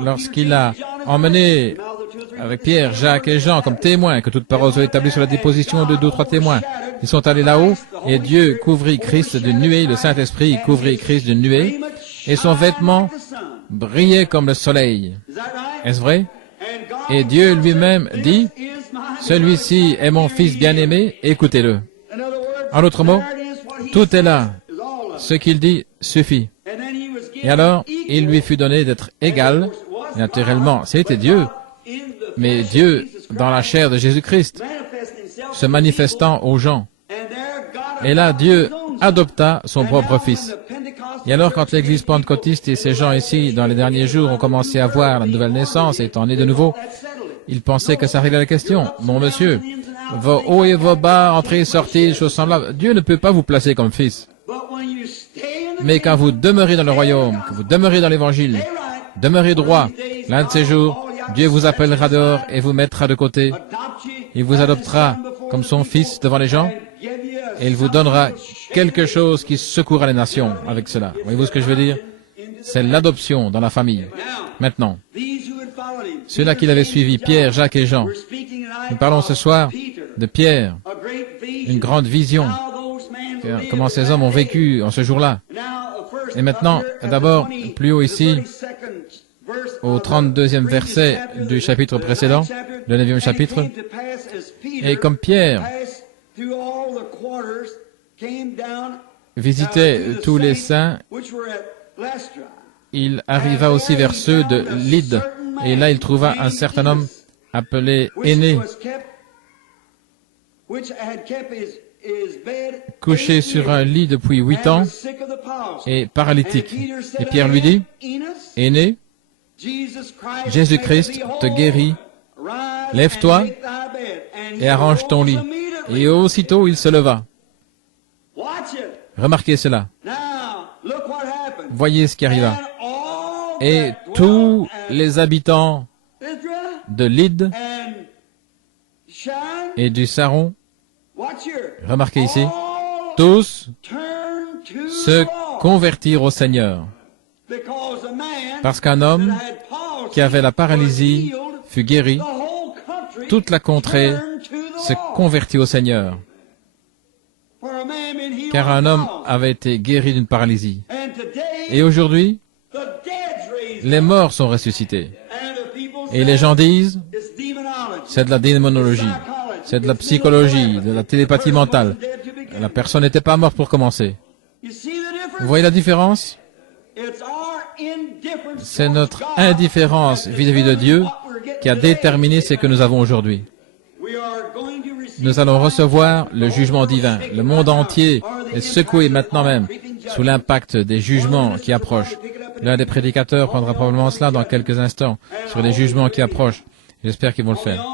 Lorsqu'il a emmené avec Pierre, Jacques et Jean comme témoins, que toute parole soit établie sur la déposition de 2 ou 3 témoins, ils sont allés là-haut, et Dieu couvrit Christ d'une nuée, le Saint-Esprit couvrit Christ d'une nuée, et son vêtement brillait comme le soleil. Est-ce vrai? Et Dieu lui-même dit, « Celui-ci est mon fils bien-aimé, écoutez-le. » En d'autres mots, tout est là. Ce qu'il dit suffit. Et alors, il lui fut donné d'être égal. Naturellement, c'était Dieu, mais Dieu dans la chair de Jésus-Christ, se manifestant aux gens. Et là, Dieu adopta son propre fils. Et alors, quand l'Église pentecôtiste et ces gens ici, dans les derniers jours, ont commencé à voir la nouvelle naissance, étant nés de nouveau, ils pensaient que ça réglait la question. Non, monsieur, vos hauts et vos bas, entrées et sorties, choses semblables, Dieu ne peut pas vous placer comme fils. Mais quand vous demeurez dans le royaume, que vous demeurez dans l'Évangile, demeurez droit, l'un de ces jours, Dieu vous appellera dehors et vous mettra de côté. Il vous adoptera comme son fils devant les gens et il vous donnera quelque chose qui secouera les nations avec cela. Voyez-vous ce que je veux dire? C'est l'adoption dans la famille. Maintenant, ceux-là qui l'avaient suivi, Pierre, Jacques et Jean, nous parlons ce soir de Pierre, une grande vision. Comment ces hommes ont vécu en ce jour-là. Et maintenant, d'abord, plus haut ici, au 32e verset du chapitre précédent, le 9e chapitre, et comme Pierre visitait tous les saints, il arriva aussi vers ceux de Lydde, et là il trouva un certain homme appelé Énée, couché sur un lit depuis 8 ans et paralytique. Et Pierre lui dit, Énée, Jésus-Christ te guérit, lève-toi et arrange ton lit. Et aussitôt il se leva. Remarquez cela. Voyez ce qui arriva. Et tous les habitants de Lydde et du Saron, remarquez ici, tous se convertirent au Seigneur. Parce qu'un homme qui avait la paralysie fut guéri, toute la contrée se convertit au Seigneur. Car un homme avait été guéri d'une paralysie. Et aujourd'hui, les morts sont ressuscités. Et les gens disent, c'est de la démonologie, c'est de la psychologie, de la télépathie mentale. La personne n'était pas morte pour commencer. Vous voyez la différence? C'est notre indifférence vis-à-vis de Dieu qui a déterminé ce que nous avons aujourd'hui. Nous allons recevoir le jugement divin. Le monde entier est secoué maintenant même sous l'impact des jugements qui approchent. L'un des prédicateurs prendra probablement cela dans quelques instants sur les jugements qui approchent. J'espère qu'ils vont le faire.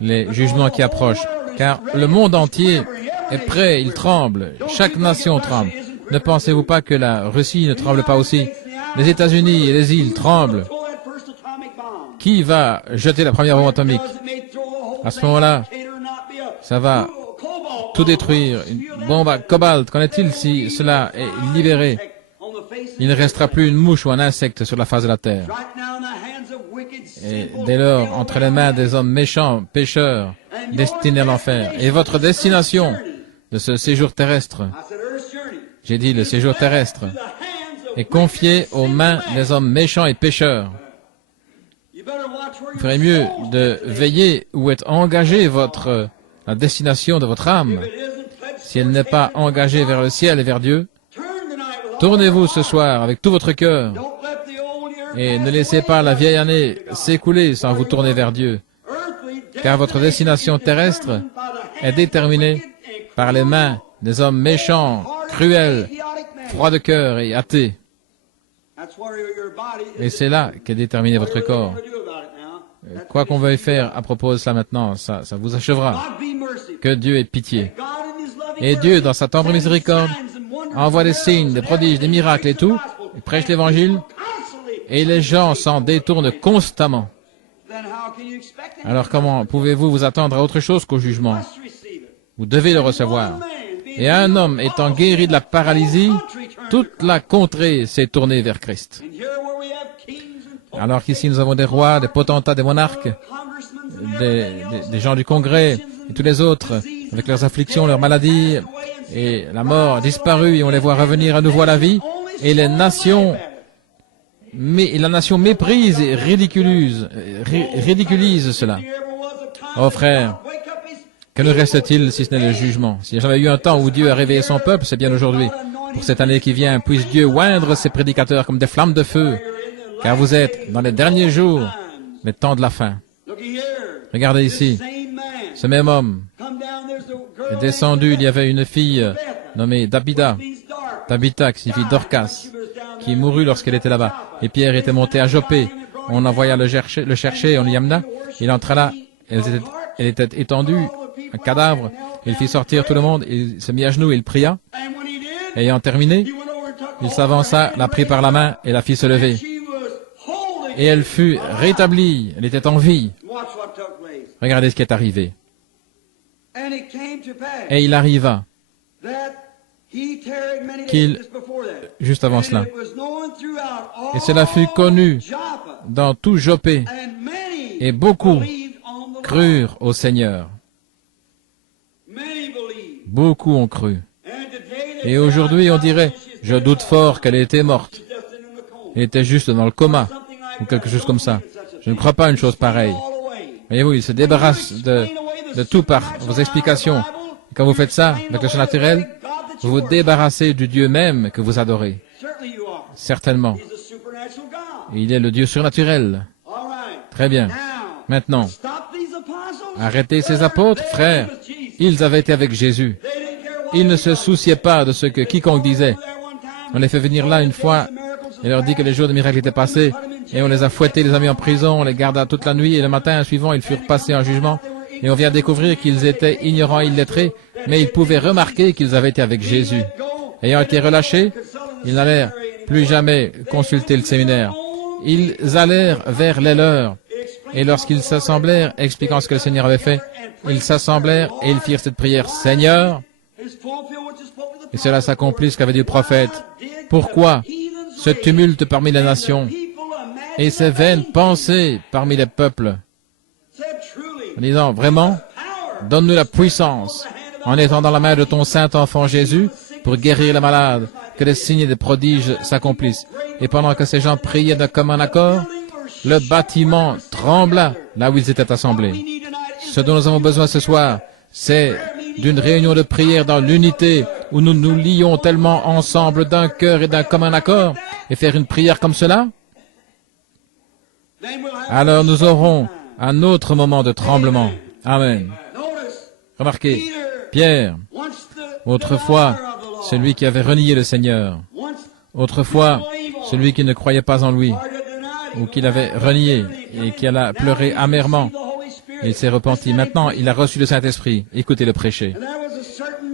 Les jugements qui approchent. Car le monde entier est prêt, il tremble. Chaque nation tremble. Ne pensez-vous pas que la Russie ne tremble pas aussi? Les États-Unis et les îles tremblent. Qui va jeter la première bombe atomique? À ce moment-là, ça va tout détruire. Une bombe à cobalt, qu'en est-il si cela est libéré? Il ne restera plus une mouche ou un insecte sur la face de la terre. Et dès lors, entre les mains des hommes méchants, pécheurs, destinés à l'enfer, et votre destination de ce séjour terrestre, j'ai dit le séjour terrestre, est confié aux mains des hommes méchants et pécheurs. Il ferait mieux de veiller où est engagée la destination de votre âme. Si elle n'est pas engagée vers le ciel et vers Dieu, tournez-vous ce soir avec tout votre cœur et ne laissez pas la vieille année s'écouler sans vous tourner vers Dieu, car votre destination terrestre est déterminée par les mains des hommes méchants, cruels, froids de cœur et athées. Et c'est là qu'est déterminé votre corps. Quoi qu'on veuille faire à propos de cela maintenant, ça vous achèvera. Que Dieu ait pitié. Et Dieu, dans sa tendre miséricorde, envoie des signes, des prodiges, des miracles et tout, il prêche l'évangile, et les gens s'en détournent constamment. Alors comment pouvez-vous vous attendre à autre chose qu'au jugement? Vous devez le recevoir. Et un homme étant guéri de la paralysie, toute la contrée s'est tournée vers Christ. Alors qu'ici nous avons des rois, des potentats, des monarques, des gens du Congrès, et tous les autres, avec leurs afflictions, leurs maladies, et la mort disparue, et on les voit revenir à nouveau à la vie, et les nations, la nation méprise et ridiculise cela. Oh frère, que nous reste-t-il si ce n'est le jugement? S'il n'y a jamais eu un temps où Dieu a réveillé son peuple, c'est bien aujourd'hui. Pour cette année qui vient, puisse Dieu oindre ses prédicateurs comme des flammes de feu, car vous êtes dans les derniers jours, les temps de la fin. Regardez ici, ce même homme est descendu, il y avait une fille nommée Tabitha, qui signifie Dorcas, qui mourut lorsqu'elle était là-bas. Et Pierre était monté à Joppé, on envoya le chercher, on l'y amena, il entra là, elle était étendue, un cadavre, il fit sortir tout le monde, il se mit à genoux, il pria, ayant terminé, il s'avança, la prit par la main et la fit se lever. Et elle fut rétablie, elle était en vie. Regardez ce qui est arrivé. Et il arriva juste avant cela, et cela fut connu dans tout Joppé, et beaucoup crurent au Seigneur. Beaucoup ont cru. Et aujourd'hui, on dirait, je doute fort qu'elle ait été morte. Elle était juste dans le coma, ou quelque chose comme ça. Je ne crois pas à une chose pareille. Voyez-vous, il se débarrasse de tout par vos explications. Quand vous faites ça, avec le surnaturel, vous vous débarrassez du Dieu même que vous adorez. Certainement. Il est le Dieu surnaturel. Très bien. Maintenant, arrêtez ces apôtres, frères. Ils avaient été avec Jésus. Ils ne se souciaient pas de ce que quiconque disait. On les fait venir là une fois, et leur dit que les jours de miracle étaient passés, et on les a fouettés, les a mis en prison, on les garda toute la nuit, et le matin suivant, ils furent passés en jugement, et on vient découvrir qu'ils étaient ignorants, illettrés, mais ils pouvaient remarquer qu'ils avaient été avec Jésus. Ayant été relâchés, ils n'allèrent plus jamais consulter le séminaire. Ils allèrent vers les leurs, et lorsqu'ils s'assemblèrent, expliquant ce que le Seigneur avait fait, ils s'assemblèrent et ils firent cette prière, « Seigneur !» Et cela s'accomplit ce qu'avait dit le prophète. Pourquoi ce tumulte parmi les nations et ces vaines pensées parmi les peuples? En disant, vraiment, donne-nous la puissance en étant dans la main de ton saint enfant Jésus pour guérir les malades, que des signes et des prodiges s'accomplissent. Et pendant que ces gens priaient d'un commun accord, le bâtiment trembla là où ils étaient assemblés. Ce dont nous avons besoin ce soir, c'est d'une réunion de prière dans l'unité où nous nous lions tellement ensemble d'un cœur et d'un commun accord et faire une prière comme cela. Alors nous aurons un autre moment de tremblement. Amen. Remarquez, Pierre, autrefois, celui qui avait renié le Seigneur, autrefois, celui qui ne croyait pas en lui, ou qui l'avait renié et qui alla pleurer amèrement, il s'est repenti. Maintenant, il a reçu le Saint-Esprit. Écoutez-le prêcher.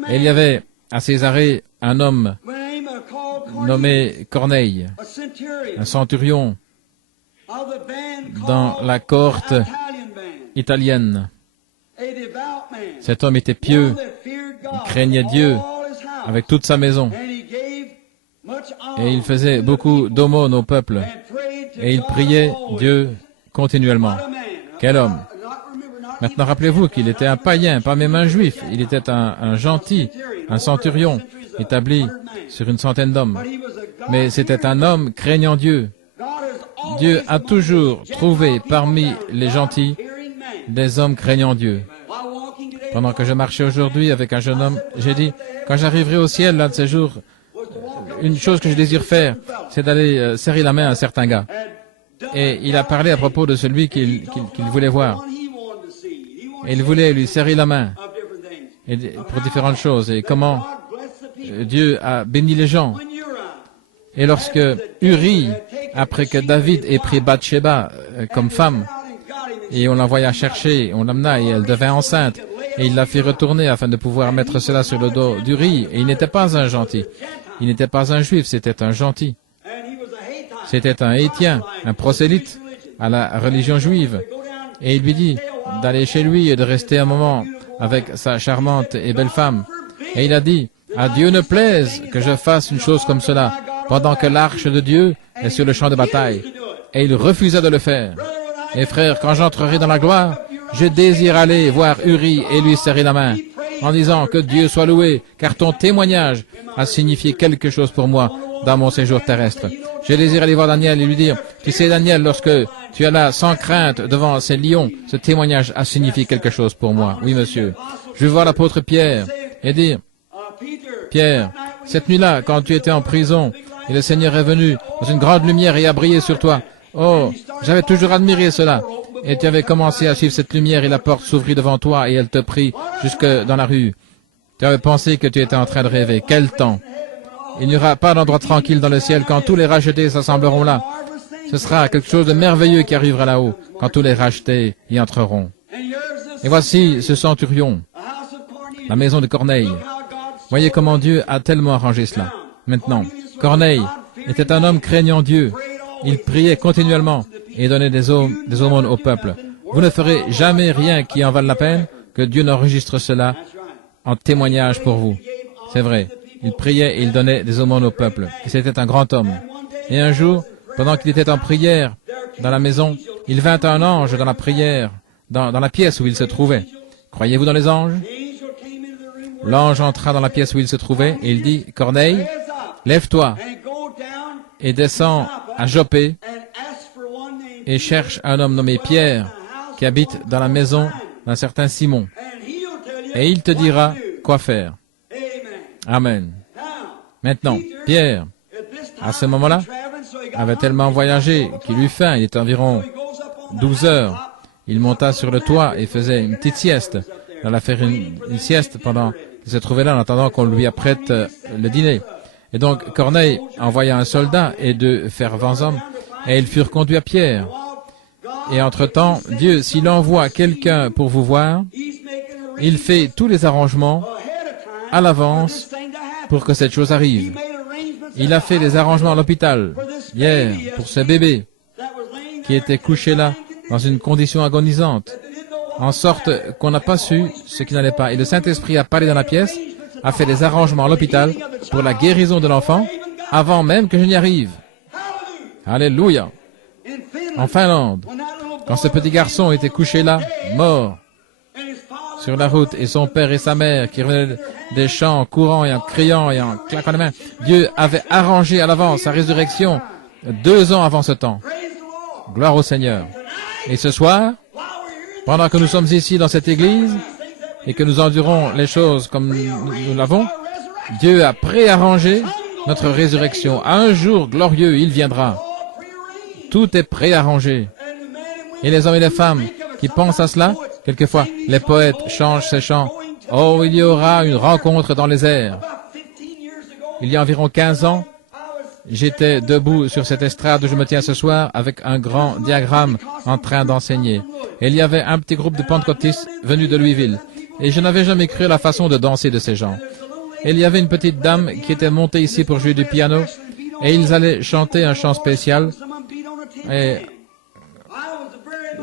Et il y avait à Césarée un homme nommé Corneille, un centurion dans la cohorte italienne. Cet homme était pieux, il craignait Dieu avec toute sa maison. Et il faisait beaucoup d'aumônes au peuple. Et il priait Dieu continuellement. Quel homme! Maintenant, rappelez-vous qu'il était un païen, pas même un juif. Il était un gentil, un centurion, établi sur une centaine d'hommes. Mais c'était un homme craignant Dieu. Dieu a toujours trouvé parmi les gentils des hommes craignant Dieu. Pendant que je marchais aujourd'hui avec un jeune homme, j'ai dit, quand j'arriverai au ciel l'un de ces jours, une chose que je désire faire, c'est d'aller serrer la main à un certain gars. Et il a parlé à propos de celui qu'il voulait voir. Et il voulait lui serrer la main et pour différentes choses. Et comment Dieu a béni les gens. Et lorsque Uri, après que David ait pris Bathsheba comme femme, et on l'envoya chercher, on l'amena et elle devint enceinte, et il la fit retourner afin de pouvoir mettre cela sur le dos d'Uri. Et il n'était pas un gentil. Il n'était pas un juif, c'était un gentil. C'était un Héthien, un prosélyte à la religion juive. Et il lui dit d'aller chez lui et de rester un moment avec sa charmante et belle femme. Et il a dit, à Dieu ne plaise que je fasse une chose comme cela, pendant que l'arche de Dieu est sur le champ de bataille. Et il refusa de le faire. Et frère, quand j'entrerai dans la gloire, je désire aller voir Uri et lui serrer la main, en disant que Dieu soit loué, car ton témoignage a signifié quelque chose pour moi dans mon séjour terrestre. Je désire aller voir Daniel et lui dire, tu sais Daniel, lorsque tu es là sans crainte devant ces lions, ce témoignage a signifié quelque chose pour moi. Oui, monsieur. Je veux voir l'apôtre Pierre et dire, Pierre, cette nuit-là, quand tu étais en prison, et le Seigneur est venu dans une grande lumière et a brillé sur toi. Oh, j'avais toujours admiré cela. Et tu avais commencé à suivre cette lumière et la porte s'ouvrit devant toi et elle te prit jusque dans la rue. Tu avais pensé que tu étais en train de rêver. Quel temps! Il n'y aura pas d'endroit tranquille dans le ciel quand tous les rachetés s'assembleront là. Ce sera quelque chose de merveilleux qui arrivera là-haut quand tous les rachetés y entreront. Et voici ce centurion, la maison de Corneille. Voyez comment Dieu a tellement arrangé cela. Maintenant, Corneille était un homme craignant Dieu. Il priait continuellement et donnait des aumônes au peuple. Vous ne ferez jamais rien qui en vale la peine que Dieu n'enregistre cela en témoignage pour vous. C'est vrai. Il priait et il donnait des aumônes au peuple. Et c'était un grand homme. Et un jour, pendant qu'il était en prière dans la maison, il vint un ange dans la prière, dans la pièce où il se trouvait. Croyez-vous dans les anges? L'ange entra dans la pièce où il se trouvait et il dit, « Corneille, lève-toi et descends à Joppé et cherche un homme nommé Pierre qui habite dans la maison d'un certain Simon. Et il te dira quoi faire. » Amen. Maintenant, Pierre, à ce moment-là, avait tellement voyagé qu'il eut faim. Il était environ 12 heures. Il monta sur le toit et faisait une petite sieste. Il alla faire une sieste pendant qu'il se trouvait là en attendant qu'on lui apprête le dîner. Et donc Corneille envoya un soldat et deux fervents hommes, et ils furent conduits à Pierre. Et entre-temps, Dieu, s'il envoie quelqu'un pour vous voir, il fait tous les arrangements à l'avance pour que cette chose arrive. Il a fait les arrangements à l'hôpital, hier, pour ce bébé qui était couché là, dans une condition agonisante, en sorte qu'on n'a pas su ce qui n'allait pas. Et le Saint-Esprit a parlé dans la pièce, a fait des arrangements à l'hôpital pour la guérison de l'enfant, avant même que je n'y arrive. Alléluia. En Finlande, quand ce petit garçon était couché là, mort, sur la route, et son père et sa mère qui revenaient des champs en courant et en criant et en claquant les mains, Dieu avait arrangé à l'avance sa résurrection 2 ans avant ce temps. Gloire au Seigneur. Et ce soir, pendant que nous sommes ici dans cette église et que nous endurons les choses comme nous l'avons, Dieu a préarrangé notre résurrection. À un jour glorieux, il viendra. Tout est préarrangé. Et les hommes et les femmes qui pensent à cela, quelquefois, les poètes changent ces chants. Oh, il y aura une rencontre dans les airs. Il y a environ 15 ans, j'étais debout sur cette estrade où je me tiens ce soir avec un grand diagramme en train d'enseigner. Et il y avait un petit groupe de pentecôtistes venus de Louisville. Et je n'avais jamais cru à la façon de danser de ces gens. Et il y avait une petite dame qui était montée ici pour jouer du piano. Et ils allaient chanter un chant spécial. Et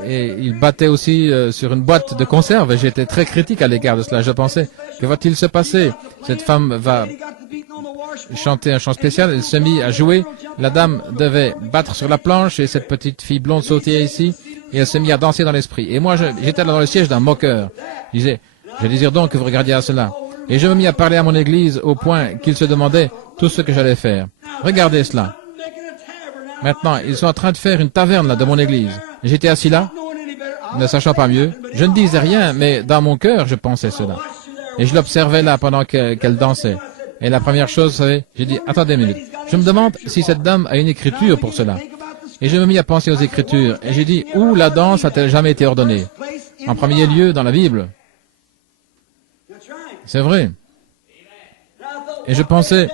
ils battaient aussi sur une boîte de conserve. Et j'étais très critique à l'égard de cela. Je pensais, que va-t-il se passer? Cette femme va chanter un chant spécial, elle se mit à jouer, la dame devait battre sur la planche et cette petite fille blonde sautait ici et elle se mit à danser dans l'esprit. Et moi j'étais là dans le siège d'un moqueur. Je désire donc que vous regardiez à cela. Et je me mis à parler à mon église au point qu'ils se demandaient tout ce que j'allais faire. Regardez cela. Maintenant, ils sont en train de faire une taverne là de mon église. J'étais assis là, ne sachant pas mieux. Je ne disais rien, mais dans mon cœur je pensais cela. Et je l'observais là pendant qu'elle dansait. Et la première chose, vous savez, j'ai dit, attendez une minute. Je me demande si cette dame a une écriture pour cela. Et je me mis à penser aux écritures. Et j'ai dit, où la danse a-t-elle jamais été ordonnée? En premier lieu, dans la Bible. C'est vrai. Et je pensais,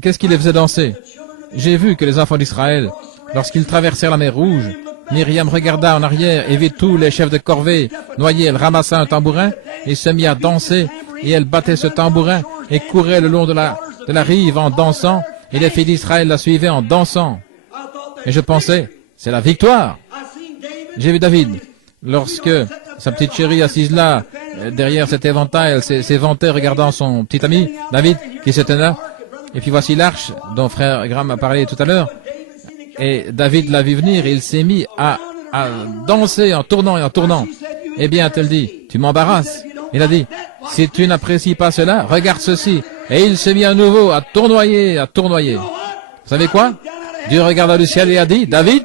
qu'est-ce qui les faisait danser? J'ai vu que les enfants d'Israël, lorsqu'ils traversèrent la mer Rouge, Myriam regarda en arrière et vit tous les chefs de corvée noyés. Elle ramassa un tambourin et se mit à danser. Et elle battait ce tambourin et courait le long de la rive en dansant. Et les filles d'Israël la suivaient en dansant. Et je pensais, c'est la victoire. J'ai vu David, lorsque sa petite chérie assise là, derrière cet éventail, elle s'éventait regardant son petit ami, David, qui se tenait là. Et puis voici l'arche dont frère Graham a parlé tout à l'heure. Et David l'a vu venir et il s'est mis à danser en tournant et en tournant. Eh bien, elle dit, tu m'embarrasses. Il a dit, si tu n'apprécies pas cela, regarde ceci. Et il s'est mis à nouveau à tournoyer, à tournoyer. Vous savez quoi? Dieu regarda le ciel et a dit, David,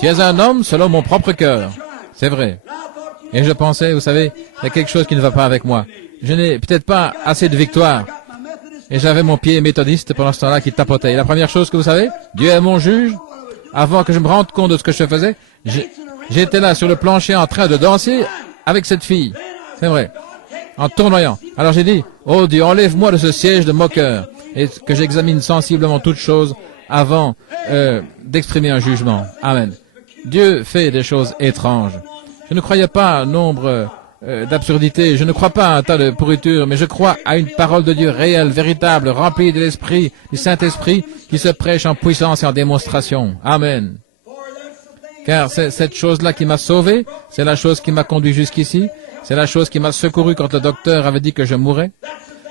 tu es un homme selon mon propre cœur. C'est vrai. Et je pensais, vous savez, il y a quelque chose qui ne va pas avec moi. Je n'ai peut-être pas assez de victoire. Et j'avais mon pied méthodiste pendant ce temps-là qui tapotait. Et la première chose que vous savez, Dieu est mon juge. Avant que je me rende compte de ce que je faisais, j'étais là sur le plancher en train de danser avec cette fille. C'est vrai. En tournoyant. Alors j'ai dit, oh Dieu, enlève-moi de ce siège de moqueur et que j'examine sensiblement toutes choses avant d'exprimer un jugement. Amen. Dieu fait des choses étranges. Je ne croyais pas à nombre d'absurdités. Je ne crois pas à un tas de pourriture, mais je crois à une parole de Dieu réelle, véritable, remplie de l'Esprit, du Saint-Esprit, qui se prêche en puissance et en démonstration. Amen. Car c'est cette chose-là qui m'a sauvé, c'est la chose qui m'a conduit jusqu'ici, c'est la chose qui m'a secouru quand le docteur avait dit que je mourrais,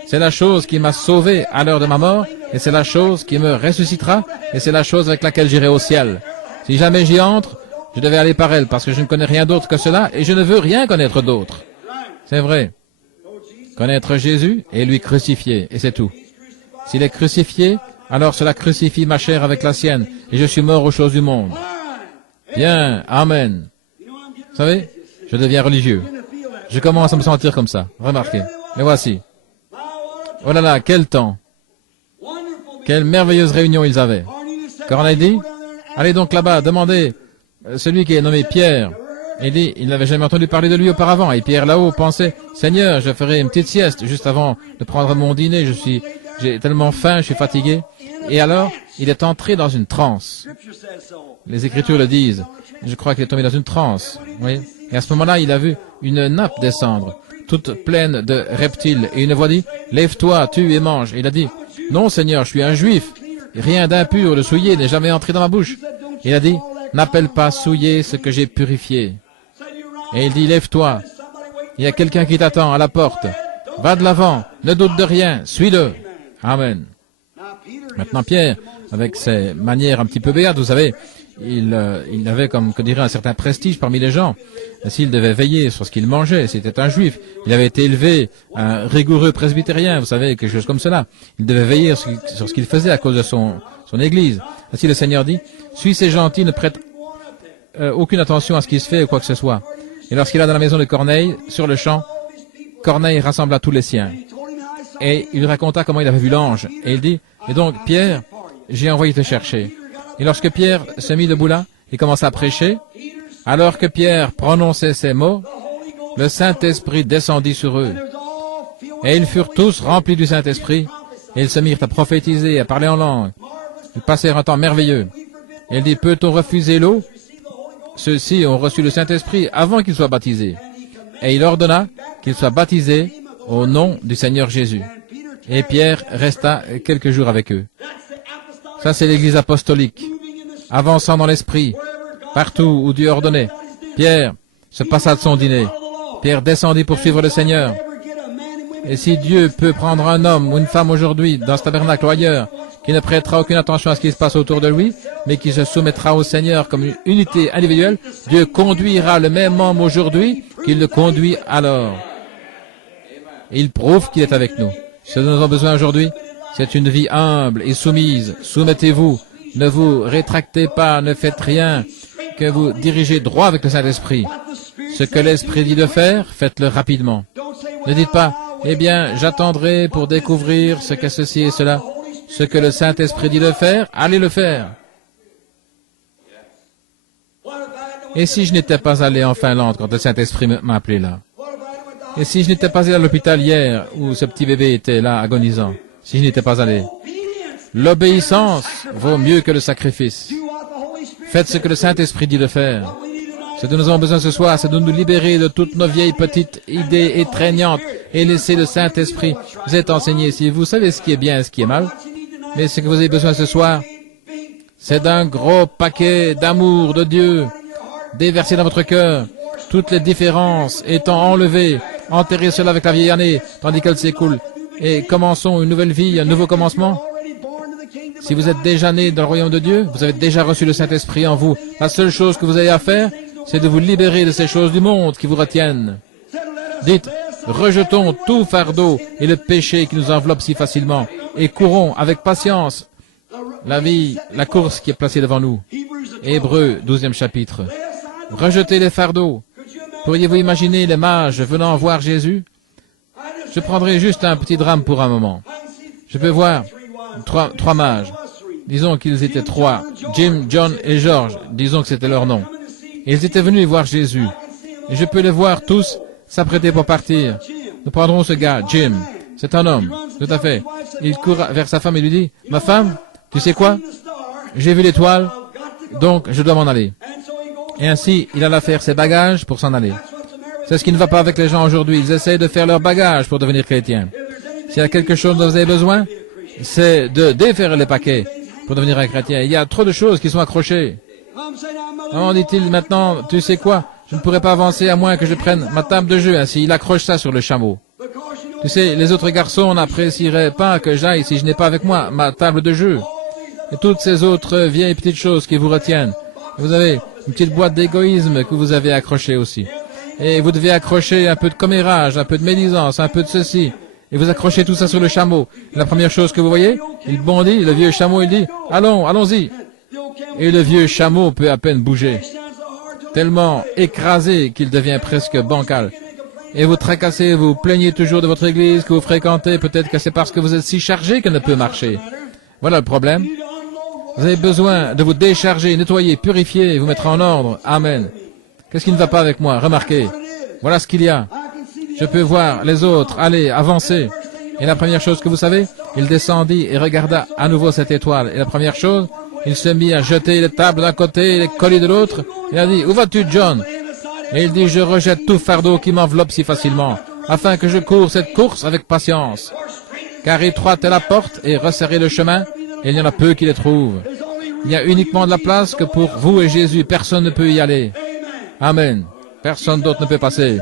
c'est la chose qui m'a sauvé à l'heure de ma mort, et c'est la chose qui me ressuscitera, et c'est la chose avec laquelle j'irai au ciel. Si jamais j'y entre, je devais aller par elle, parce que je ne connais rien d'autre que cela, et je ne veux rien connaître d'autre. C'est vrai. Connaître Jésus et lui crucifier, et c'est tout. S'il est crucifié, alors cela crucifie ma chair avec la sienne, et je suis mort aux choses du monde. Bien, amen. Vous savez, je deviens religieux. Je commence à me sentir comme ça. Remarquez. Mais voici. Oh là là, quel temps! Quelle merveilleuse réunion ils avaient. Corneille dit, allez donc là-bas, demandez celui qui est nommé Pierre. Il dit, il n'avait jamais entendu parler de lui auparavant. Et Pierre là-haut pensait, Seigneur, je ferai une petite sieste juste avant de prendre mon dîner. J'ai tellement faim, je suis fatigué. Et alors, il est entré dans une transe. Les Écritures le disent. Je crois qu'il est tombé dans une transe. Oui. Et à ce moment-là, il a vu une nappe descendre, toute pleine de reptiles. Et une voix dit, lève-toi, tue et mange. Et il a dit, non, Seigneur, je suis un juif. Rien d'impur, de souillé n'est jamais entré dans ma bouche. Il a dit, n'appelle pas souillé ce que j'ai purifié. Et il dit, lève-toi. Il y a quelqu'un qui t'attend à la porte. Va de l'avant, ne doute de rien, suis-le. Amen. Maintenant, Pierre, avec ses manières un petit peu béates, vous savez, il avait, comme que dirait, un certain prestige parmi les gens. S'il devait veiller sur ce qu'il mangeait, c'était un juif. Il avait été élevé un rigoureux presbytérien, vous savez, quelque chose comme cela. Il devait veiller sur ce qu'il faisait à cause de son église. Ainsi le Seigneur dit, suis ces gentils, ne prête aucune attention à ce qui se fait ou quoi que ce soit. Et lorsqu'il est dans la maison de Corneille, sur le champ, Corneille rassembla tous les siens. Et il lui raconta comment il avait vu l'ange. Et il dit, et donc, Pierre, j'ai envoyé te chercher. Et lorsque Pierre se mit debout là, et commença à prêcher, alors que Pierre prononçait ces mots, le Saint-Esprit descendit sur eux. Et ils furent tous remplis du Saint-Esprit, et ils se mirent à prophétiser et à parler en langue. Ils passèrent un temps merveilleux. Et il dit, peut-on refuser l'eau? Ceux-ci ont reçu le Saint-Esprit avant qu'ils soient baptisés. Et il ordonna qu'ils soient baptisés au nom du Seigneur Jésus. Et Pierre resta quelques jours avec eux. Ça, c'est l'Église apostolique, avançant dans l'esprit, partout où Dieu ordonnait. Pierre se passa de son dîner. Pierre descendit pour suivre le Seigneur. Et si Dieu peut prendre un homme ou une femme aujourd'hui, dans ce tabernacle ou ailleurs, qui ne prêtera aucune attention à ce qui se passe autour de lui, mais qui se soumettra au Seigneur comme une unité individuelle, Dieu conduira le même homme aujourd'hui qu'il le conduit alors. Il prouve qu'il est avec nous. Ce dont nous avons besoin aujourd'hui, c'est une vie humble et soumise. Soumettez-vous, ne vous rétractez pas, ne faites rien, que vous dirigez droit avec le Saint-Esprit. Ce que l'Esprit dit de faire, faites-le rapidement. Ne dites pas, eh bien, j'attendrai pour découvrir ce qu'est ceci et cela. Ce que le Saint-Esprit dit de faire, allez le faire. Et si je n'étais pas allé en Finlande quand le Saint-Esprit m'a appelé là? Et si je n'étais pas allé à l'hôpital hier, où ce petit bébé était là, agonisant? Si je n'étais pas allé? L'obéissance vaut mieux que le sacrifice. Faites ce que le Saint-Esprit dit de faire. Ce dont nous avons besoin ce soir, c'est de nous libérer de toutes nos vieilles petites idées étreignantes et laisser le Saint-Esprit vous être enseigné. Si vous savez ce qui est bien et ce qui est mal, mais ce que vous avez besoin ce soir, c'est d'un gros paquet d'amour de Dieu déversé dans votre cœur, toutes les différences étant enlevées, enterrez cela avec la vieille année, tandis qu'elle s'écoule, et commençons une nouvelle vie, un nouveau commencement. Si vous êtes déjà né dans le royaume de Dieu, vous avez déjà reçu le Saint-Esprit en vous. La seule chose que vous avez à faire, c'est de vous libérer de ces choses du monde qui vous retiennent. Dites, rejetons tout fardeau et le péché qui nous enveloppe si facilement, et courons avec patience la vie, la course qui est placée devant nous. Hébreux, 12e chapitre. Rejetez les fardeaux. Pourriez-vous imaginer les mages venant voir Jésus? Je prendrai juste un petit drame pour un moment. Je peux voir trois mages. Disons qu'ils étaient trois. Jim, John et George. Disons que c'était leur nom. Ils étaient venus voir Jésus. Et je peux les voir tous s'apprêter pour partir. Nous prendrons ce gars, Jim. C'est un homme. Tout à fait. Il court vers sa femme et lui dit, « Ma femme, tu sais quoi? J'ai vu l'étoile, donc je dois m'en aller. » Et ainsi, il alla faire ses bagages pour s'en aller. C'est ce qui ne va pas avec les gens aujourd'hui. Ils essaient de faire leurs bagages pour devenir chrétiens. S'il y a quelque chose dont vous avez besoin, c'est de défaire les paquets pour devenir un chrétien. Il y a trop de choses qui sont accrochées. Non, dit-il maintenant, tu sais quoi? Je ne pourrai pas avancer à moins que je prenne ma table de jeu. Ainsi, il accroche ça sur le chameau. Tu sais, les autres garçons n'apprécieraient pas que j'aille si je n'ai pas avec moi ma table de jeu. Et toutes ces autres vieilles petites choses qui vous retiennent. Vous avez une petite boîte d'égoïsme que vous avez accrochée aussi. Et vous devez accrocher un peu de commérage, un peu de médisance, un peu de ceci. Et vous accrochez tout ça sur le chameau. La première chose que vous voyez, il bondit, le vieux chameau, il dit, allons, allons-y. Et le vieux chameau peut à peine bouger. Tellement écrasé qu'il devient presque bancal. et vous tracassez, vous plaignez toujours de votre église que vous fréquentez. Peut-être que c'est parce que vous êtes si chargé qu'elle ne peut marcher. Voilà le problème. Vous avez besoin de vous décharger, nettoyer, purifier et vous mettre en ordre. Amen. Qu'est-ce qui ne va pas avec moi? Remarquez. Voilà ce qu'il y a. Je peux voir les autres aller, avancer. Et la première chose que vous savez, il descendit et regarda à nouveau cette étoile. Et la première chose, il se mit à jeter les tables d'un côté et les colis de l'autre. Il a dit, où vas-tu, John? Et il dit, je rejette tout fardeau qui m'enveloppe si facilement, afin que je cours cette course avec patience. Car étroite est la porte et resserré le chemin, et il y en a peu qui les trouvent. Il y a uniquement de la place que pour vous et Jésus, personne ne peut y aller. Amen. Personne d'autre ne peut passer.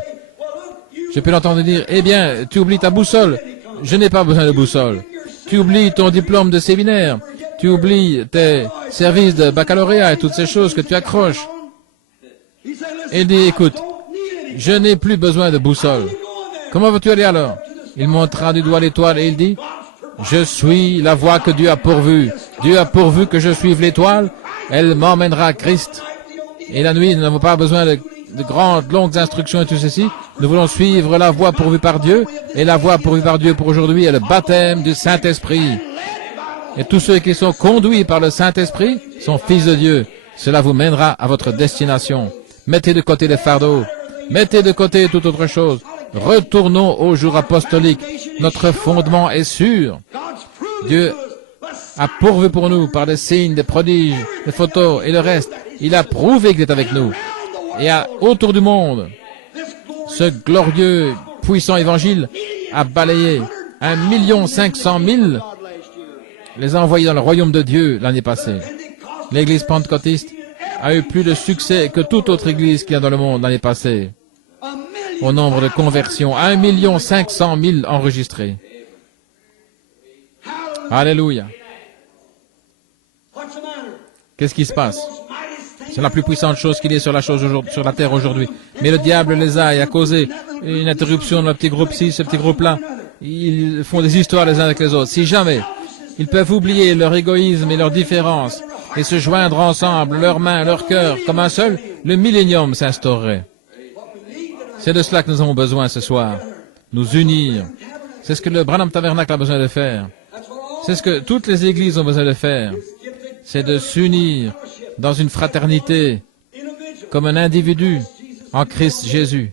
Je peux l'entendre dire, eh bien, tu oublies ta boussole. Je n'ai pas besoin de boussole. Tu oublies ton diplôme de séminaire. Tu oublies tes services de baccalauréat et toutes ces choses que tu accroches. Et il dit, écoute, je n'ai plus besoin de boussole. Comment veux-tu aller alors? Il montra du doigt l'étoile et il dit, je suis la voie que Dieu a pourvue. Dieu a pourvu que je suive l'étoile. Elle m'emmènera à Christ. Et la nuit, nous n'avons pas besoin de grandes, longues instructions et tout ceci. Nous voulons suivre la voie pourvue par Dieu. Et la voie pourvue par Dieu pour aujourd'hui est le baptême du Saint-Esprit. Et tous ceux qui sont conduits par le Saint-Esprit sont fils de Dieu. Cela vous mènera à votre destination. Mettez de côté les fardeaux. Mettez de côté toute autre chose. Retournons au jour apostolique. Notre fondement est sûr. Dieu a pourvu pour nous par des signes, des prodiges, des photos et le reste. Il a prouvé qu'il est avec nous. Et autour du monde, ce glorieux, puissant évangile a balayé 1 500 000, les a envoyés dans le royaume de Dieu l'année passée. L'église pentecôtiste a eu plus de succès que toute autre église qu'il y a dans le monde l'année passée. Au nombre de conversions, 1 500 000 enregistrés. Alléluia. Qu'est-ce qui se passe? C'est la plus puissante chose qu'il y ait sur la terre aujourd'hui. Mais le diable les a et a causé une interruption dans le petit groupe-ci, ce petit groupe-là. Ils font des histoires les uns avec les autres. Si jamais ils peuvent oublier leur égoïsme et leurs différences et se joindre ensemble, leurs mains, leur cœur, comme un seul, le millénium s'instaurerait. C'est de cela que nous avons besoin ce soir. Nous unir. C'est ce que le Branham Tabernacle a besoin de faire. C'est ce que toutes les églises ont besoin de faire. C'est de s'unir dans une fraternité, comme un individu, en Christ Jésus.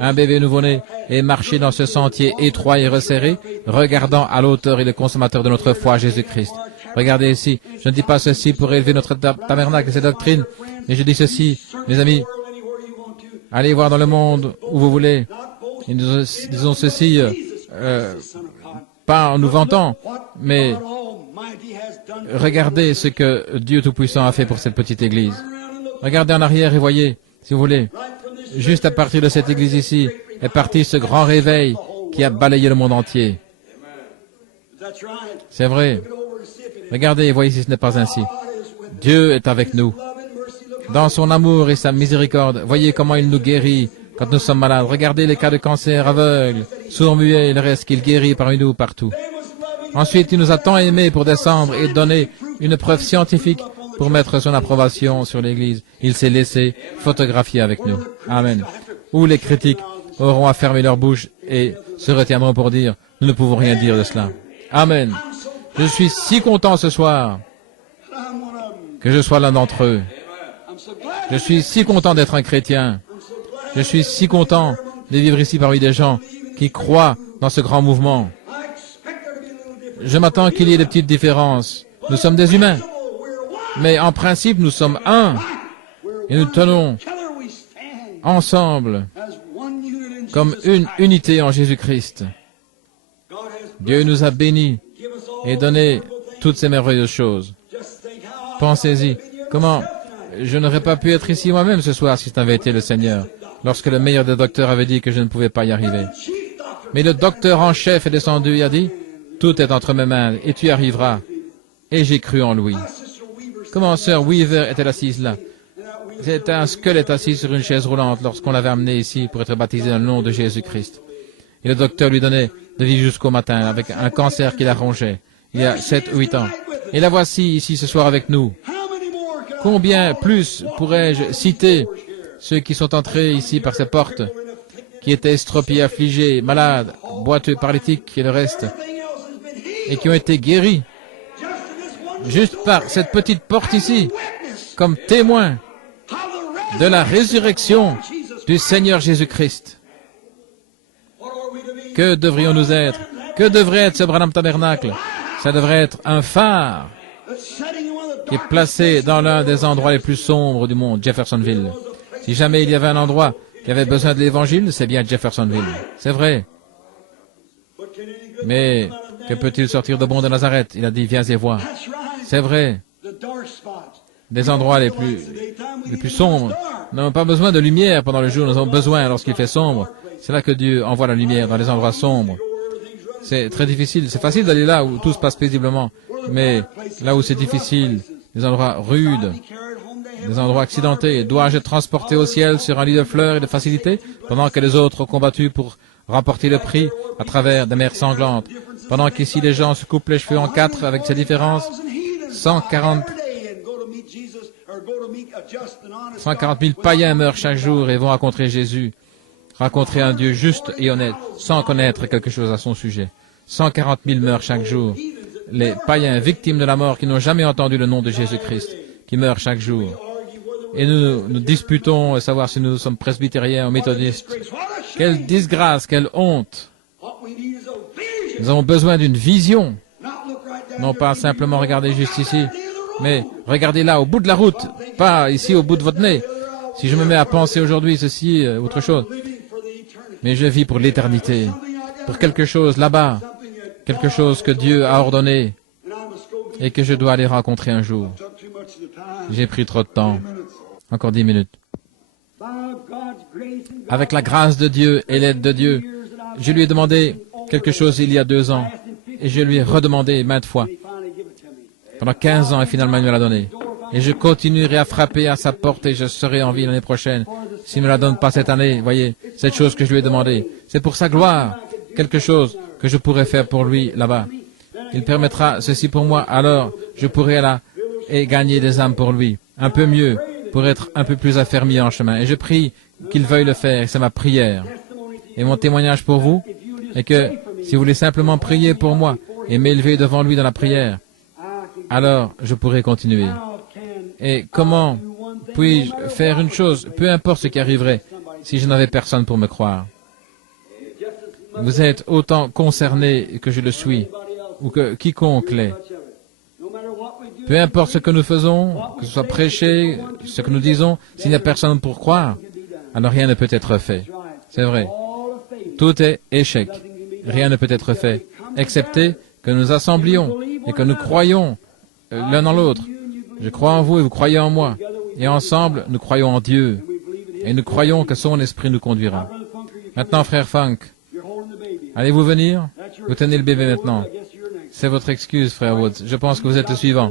Un bébé nouveau-né et marcher dans ce sentier étroit et resserré, regardant à l'auteur et le consommateur de notre foi, Jésus-Christ. Regardez ici, je ne dis pas ceci pour élever notre tabernacle et ses doctrines, mais je dis ceci, mes amis, allez voir dans le monde où vous voulez. Et nous disons ceci, pas en nous vantant, mais regardez ce que Dieu Tout-Puissant a fait pour cette petite église. Regardez en arrière et voyez, si vous voulez, juste à partir de cette église ici, est parti ce grand réveil qui a balayé le monde entier. C'est vrai. Regardez et voyez si ce n'est pas ainsi. Dieu est avec nous. Dans son amour et sa miséricorde, voyez comment il nous guérit quand nous sommes malades. Regardez les cas de cancer aveugles, sourds, muets et le reste qu'il guérit parmi nous partout. Ensuite, il nous a tant aimés pour descendre et donner une preuve scientifique pour mettre son approbation sur l'Église. Il s'est laissé photographier avec nous. Amen. Où les critiques auront à fermer leur bouche et se retiendront pour dire, nous ne pouvons rien dire de cela. Amen. Je suis si content ce soir que je sois l'un d'entre eux. Je suis si content d'être un chrétien. Je suis si content de vivre ici parmi des gens qui croient dans ce grand mouvement. Je m'attends qu'il y ait des petites différences. Nous sommes des humains. Mais en principe, nous sommes un. Et nous tenons ensemble comme une unité en Jésus-Christ. Dieu nous a bénis et donné toutes ces merveilleuses choses. Pensez-y. Comment je n'aurais pas pu être ici moi-même ce soir si ce n'avait été le Seigneur, lorsque le meilleur des docteurs avait dit que je ne pouvais pas y arriver. Mais le docteur en chef est descendu et a dit, tout est entre mes mains et tu y arriveras. Et j'ai cru en lui. Comment Sœur Weaver était assise là? C'était un squelette assis sur une chaise roulante lorsqu'on l'avait amené ici pour être baptisé dans le nom de Jésus-Christ. Et le docteur lui donnait de vivre jusqu'au matin avec un cancer qui la rongeait il y a 7 ou 8 ans. Et la voici ici ce soir avec nous. Combien plus pourrais-je citer ceux qui sont entrés ici par ces portes qui étaient estropiés, affligés, malades, boiteux, paralytiques et le reste, et qui ont été guéris juste par cette petite porte ici, comme témoins de la résurrection du Seigneur Jésus-Christ. Que devrions-nous être? Que devrait être ce Branham Tabernacle? Ça devrait être un phare qui est placé dans l'un des endroits les plus sombres du monde, Jeffersonville. Si jamais il y avait un endroit qui avait besoin de l'Évangile, c'est bien Jeffersonville. C'est vrai. Mais que peut-il sortir de bon de Nazareth? Il a dit, viens et vois. C'est vrai. Des endroits les plus sombres. Nous n'avons pas besoin de lumière pendant le jour, nous avons besoin lorsqu'il fait sombre. C'est là que Dieu envoie la lumière, dans les endroits sombres. C'est très difficile. C'est facile d'aller là où tout se passe paisiblement. Mais là où c'est difficile, des endroits rudes, des endroits accidentés, dois-je être transporté au ciel sur un lit de fleurs et de facilité, pendant que les autres ont combattu pour remporter le prix à travers des mers sanglantes, pendant qu'ici les gens se coupent les cheveux en quatre avec ces différences, 140 000 païens meurent chaque jour et vont rencontrer Jésus, rencontrer un Dieu juste et honnête, sans connaître quelque chose à son sujet. 140 000 meurent chaque jour. Les païens victimes de la mort qui n'ont jamais entendu le nom de Jésus-Christ, qui meurent chaque jour. Et nous disputons à savoir si nous sommes presbytériens ou méthodistes. Quelle disgrâce, quelle honte! Nous avons besoin d'une vision. Non pas simplement regarder juste ici, mais regardez là, au bout de la route, pas ici au bout de votre nez. Si je me mets à penser aujourd'hui ceci, autre chose. Mais je vis pour l'éternité, pour quelque chose là-bas, quelque chose que Dieu a ordonné et que je dois aller rencontrer un jour. J'ai pris trop de temps. Encore 10 minutes. Avec la grâce de Dieu et l'aide de Dieu, je lui ai demandé quelque chose il y a 2 ans et je lui ai redemandé maintes fois. Pendant 15 ans et finalement il me l'a donné. Et je continuerai à frapper à sa porte et je serai en vie l'année prochaine. S'il ne me la donne pas cette année, voyez, cette chose que je lui ai demandé. C'est pour sa gloire, quelque chose que je pourrais faire pour lui là-bas. Il permettra ceci pour moi, alors je pourrai là et gagner des âmes pour lui, un peu mieux, pour être un peu plus affermi en chemin. Et je prie qu'il veuille le faire, c'est ma prière. Et mon témoignage pour vous est que si vous voulez simplement prier pour moi et m'élever devant lui dans la prière, alors je pourrai continuer. Et comment puis-je faire une chose, peu importe ce qui arriverait, si je n'avais personne pour me croire? Vous êtes autant concerné que je le suis, ou que quiconque l'est. Peu importe ce que nous faisons, que ce soit prêcher, ce que nous disons, s'il n'y a personne pour croire, alors rien ne peut être fait. C'est vrai. Tout est échec. Rien ne peut être fait, excepté que nous assemblions et que nous croyons l'un en l'autre. Je crois en vous et vous croyez en moi. Et ensemble, nous croyons en Dieu. Et nous croyons que son esprit nous conduira. Maintenant, frère Funk, allez-vous venir? Vous tenez le bébé maintenant. C'est votre excuse, frère Woods. Je pense que vous êtes le suivant.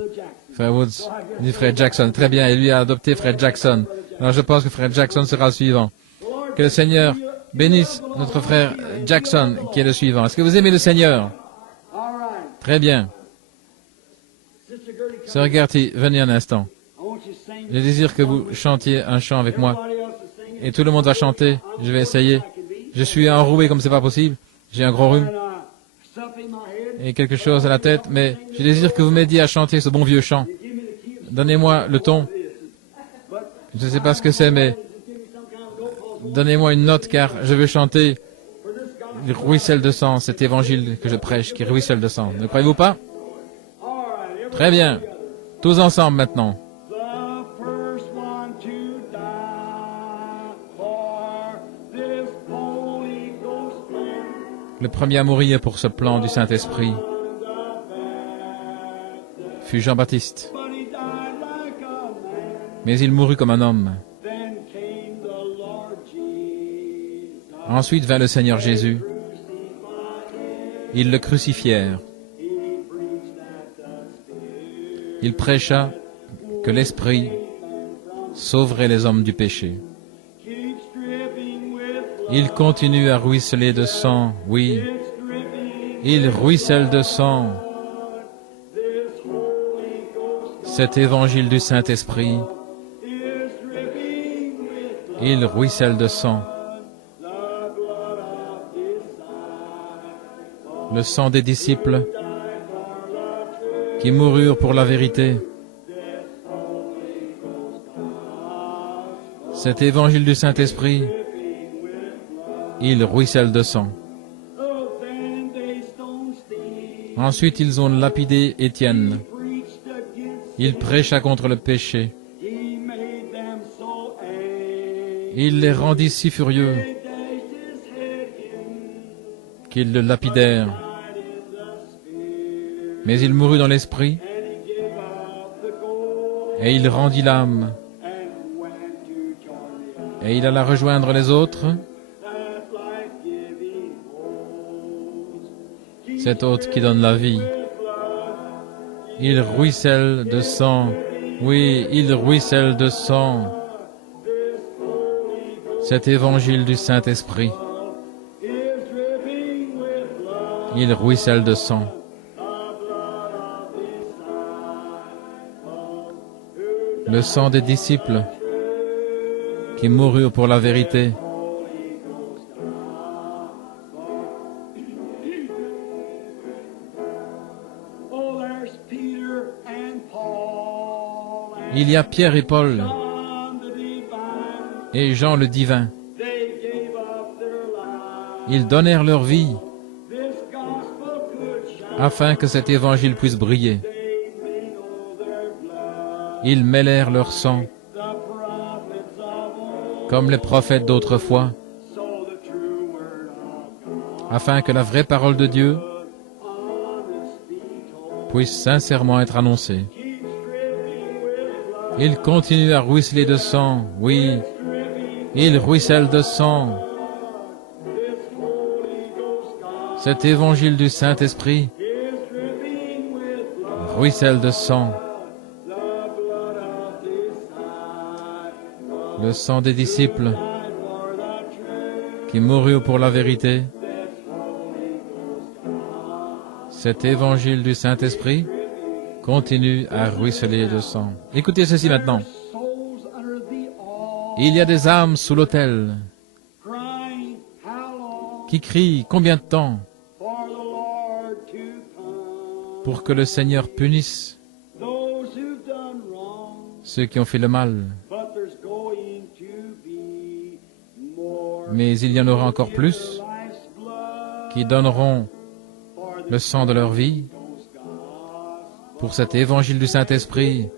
Frère Woods dit frère Jackson. Très bien, et lui a adopté frère Jackson. Alors je pense que frère Jackson sera le suivant. Que le Seigneur bénisse notre frère Jackson, qui est le suivant. Est-ce que vous aimez le Seigneur? Très bien. Sœur Gertie, venez un instant. Je désire que vous chantiez un chant avec moi. Et tout le monde va chanter. Je vais essayer. Je suis enroué comme c'est pas possible. J'ai un gros rhume. Et quelque chose à la tête. Mais je désire que vous m'aidiez à chanter ce bon vieux chant. Donnez-moi le ton. Je ne sais pas ce que c'est, mais donnez-moi une note, car je veux chanter le ruisselle de sang, cet évangile que je prêche, qui ruisselle de sang. Ne croyez-vous pas? Très bien. Tous ensemble maintenant. Le premier à mourir pour ce plan du Saint-Esprit fut Jean-Baptiste. Mais il mourut comme un homme. Ensuite vint le Seigneur Jésus. Ils le crucifièrent. Il prêcha que l'Esprit sauverait les hommes du péché. Il continue à ruisseler de sang, oui. Il ruisselle de sang. Cet évangile du Saint-Esprit, il ruisselle de sang. le sang des disciples qui moururent pour la vérité, cet évangile du Saint-Esprit, il ruisselle de sang. Ensuite, ils ont lapidé Étienne. Il prêcha contre le péché. Il les rendit si furieux qu'ils le lapidèrent. Mais il mourut dans l'esprit et il rendit l'âme. Et il alla rejoindre les autres, cet hôte qui donne la vie. Il ruisselle de sang. Oui, il ruisselle de sang. Cet évangile du Saint-Esprit, il ruisselle de sang. Le sang des disciples qui moururent pour la vérité. Il y a Pierre et Paul et Jean le divin. Ils donnèrent leur vie afin que cet évangile puisse briller. Ils mêlèrent leur sang comme les prophètes d'autrefois, afin que la vraie parole de Dieu puisse sincèrement être annoncée. Il continue à ruisseler de sang, oui, il ruisselle de sang. Cet évangile du Saint-Esprit ruisselle de sang. Le sang des disciples qui moururent pour la vérité. Cet évangile du Saint-Esprit continue à ruisseler de sang. Écoutez ceci maintenant. Il y a des âmes sous l'autel qui crient combien de temps pour que le Seigneur punisse ceux qui ont fait le mal. Mais il y en aura encore plus qui donneront le sang de leur vie pour cet évangile du Saint-Esprit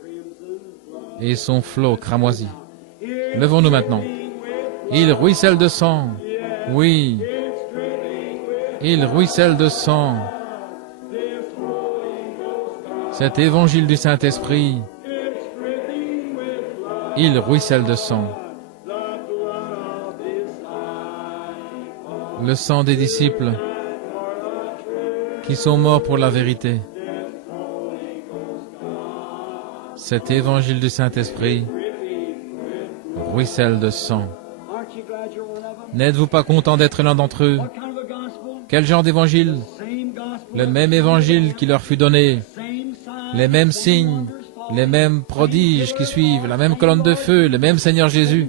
et son flot cramoisi. Levons-nous maintenant. Il ruisselle de sang. Oui. Il ruisselle de sang. Cet évangile du Saint-Esprit, il ruisselle de sang. Le sang des disciples qui sont morts pour la vérité. Cet évangile du Saint-Esprit ruisselle de sang. N'êtes-vous pas content d'être l'un d'entre eux? Quel genre d'évangile? Le même évangile qui leur fut donné, les mêmes signes, les mêmes prodiges qui suivent, la même colonne de feu, le même Seigneur Jésus,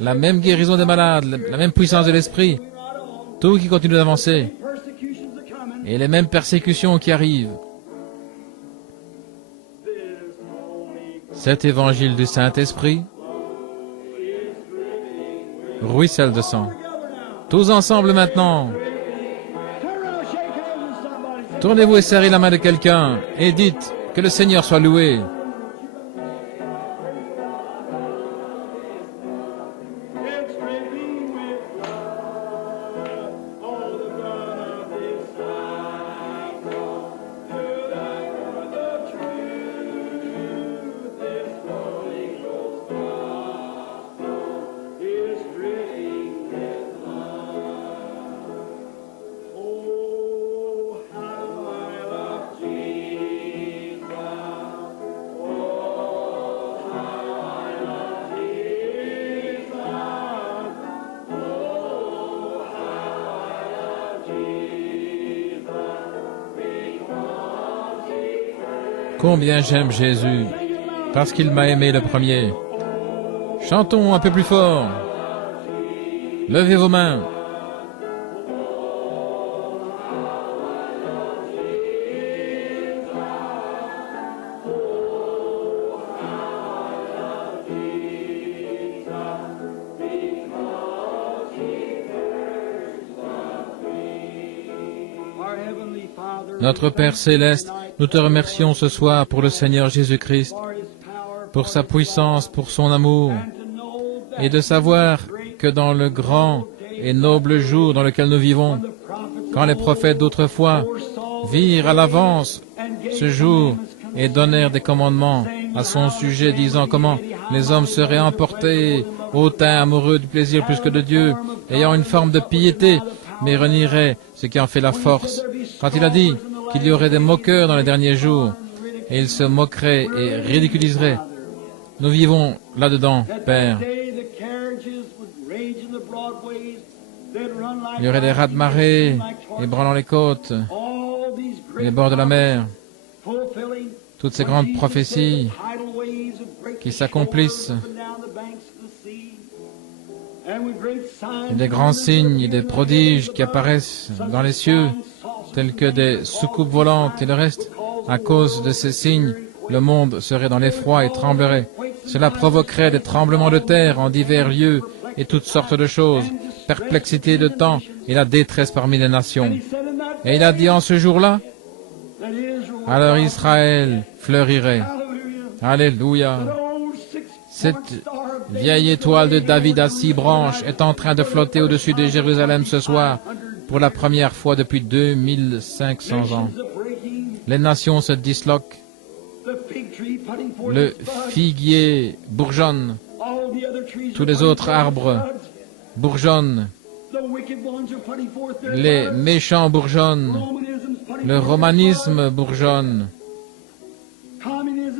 la même guérison des malades, la même puissance de l'Esprit, tout qui continue d'avancer, et les mêmes persécutions qui arrivent. Cet évangile du Saint-Esprit ruisselle de sang. Tous ensemble maintenant. Tournez-vous et serrez la main de quelqu'un et dites que le Seigneur soit loué. Combien j'aime Jésus, parce qu'il m'a aimé le premier. Chantons un peu plus fort. Levez vos mains. Notre Père céleste, nous te remercions ce soir pour le Seigneur Jésus-Christ, pour sa puissance, pour son amour, et de savoir que dans le grand et noble jour dans lequel nous vivons, quand les prophètes d'autrefois virent à l'avance ce jour et donnèrent des commandements à son sujet, disant comment les hommes seraient emportés, hautains, amoureux du plaisir plus que de Dieu, ayant une forme de piété, mais renieraient ce qui en fait la force. Quand il a dit qu'il y aurait des moqueurs dans les derniers jours, et ils se moqueraient et ridiculiseraient, nous vivons là-dedans, Père. Il y aurait des raz-de-marée ébranlant les côtes, les bords de la mer, toutes ces grandes prophéties qui s'accomplissent, et des grands signes et des prodiges qui apparaissent dans les cieux, tels que des soucoupes volantes et le reste. À cause de ces signes, le monde serait dans l'effroi et tremblerait. Cela provoquerait des tremblements de terre en divers lieux et toutes sortes de choses, perplexité de temps et la détresse parmi les nations. Et il a dit en ce jour-là, alors Israël fleurirait. Alléluia. Cette vieille étoile de David à 6 branches est en train de flotter au-dessus de Jérusalem ce soir pour la première fois depuis 2500 ans. Les nations se disloquent. Le figuier bourgeonne. Tous les autres arbres bourgeonnent. Les méchants bourgeonnent. Le romanisme bourgeonne.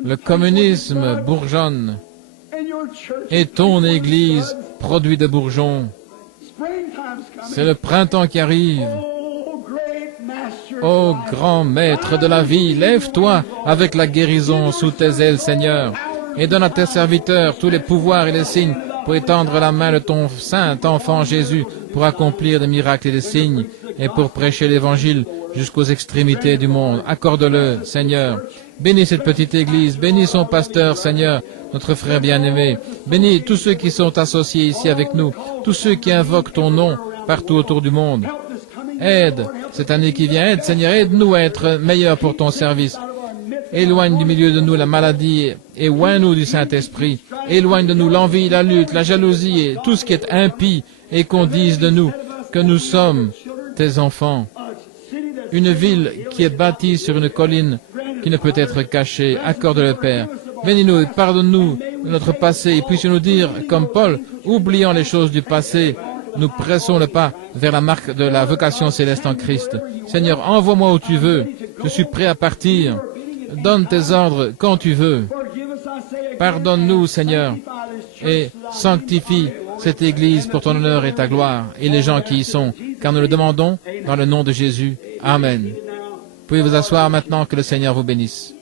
Le communisme bourgeonne. Et ton Église produit des bourgeons. C'est le printemps qui arrive. Ô grand maître de la vie, lève-toi avec la guérison sous tes ailes, Seigneur, et donne à tes serviteurs tous les pouvoirs et les signes pour étendre la main de ton saint enfant Jésus, pour accomplir des miracles et des signes, et pour prêcher l'Évangile jusqu'aux extrémités du monde. Accorde-le, Seigneur. Bénis cette petite Église, bénis son pasteur, Seigneur, notre frère bien-aimé. Bénis tous ceux qui sont associés ici avec nous, tous ceux qui invoquent ton nom partout autour du monde. Aide cette année qui vient, aide, Seigneur, aide-nous à être meilleurs pour ton service. Éloigne du milieu de nous la maladie et oins-nous du Saint-Esprit. Éloigne de nous l'envie, la lutte, la jalousie et tout ce qui est impie, et qu'on dise de nous que nous sommes tes enfants. Une ville qui est bâtie sur une colline qui ne peut être cachée. Accorde-le, Père. Bénis-nous et pardonne-nous de notre passé, et puissions-nous dire, comme Paul, oubliant les choses du passé, nous pressons le pas vers la marque de la vocation céleste en Christ. Seigneur, envoie-moi où tu veux. Je suis prêt à partir. Donne tes ordres quand tu veux. Pardonne-nous, Seigneur, et sanctifie cette Église pour ton honneur et ta gloire, et les gens qui y sont, car nous le demandons dans le nom de Jésus. Amen. Vous pouvez vous asseoir maintenant, que le Seigneur vous bénisse.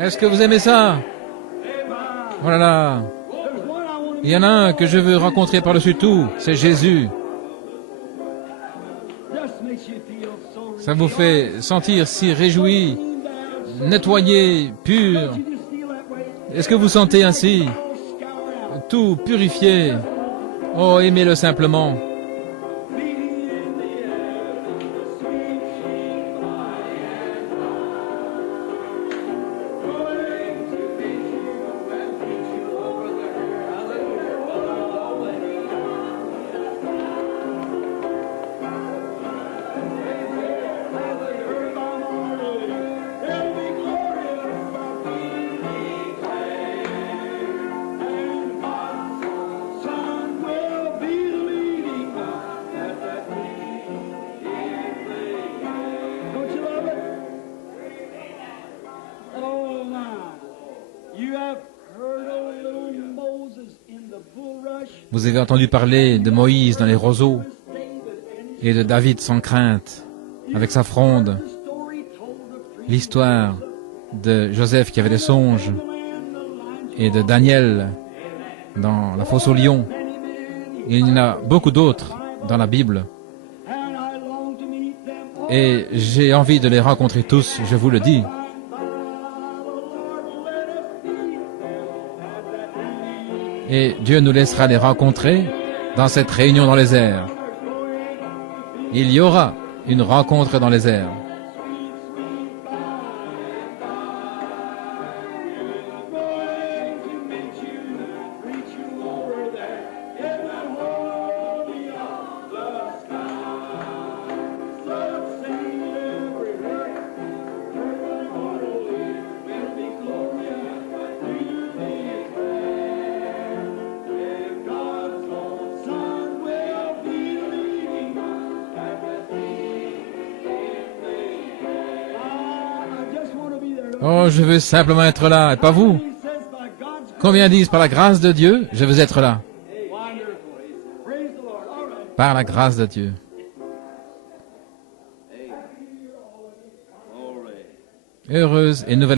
Est-ce que vous aimez ça? Oh là là. Il y en a un que je veux rencontrer par-dessus tout, c'est Jésus. Ça vous fait sentir si réjoui, nettoyé, pur. Est-ce que vous sentez ainsi? Tout purifié. Oh, aimez-le simplement. Vous avez entendu parler de Moïse dans les roseaux et de David sans crainte, avec sa fronde. L'histoire de Joseph qui avait des songes et de Daniel dans la fosse aux lions. Il y en a beaucoup d'autres dans la Bible. Et j'ai envie de les rencontrer tous, je vous le dis. Et Dieu nous laissera les rencontrer dans cette réunion dans les airs. Il y aura une rencontre dans les airs. Oh, je veux simplement être là, et pas vous. Combien disent par la grâce de Dieu, je veux être là. Par la grâce de Dieu. Heureuse et nouvelle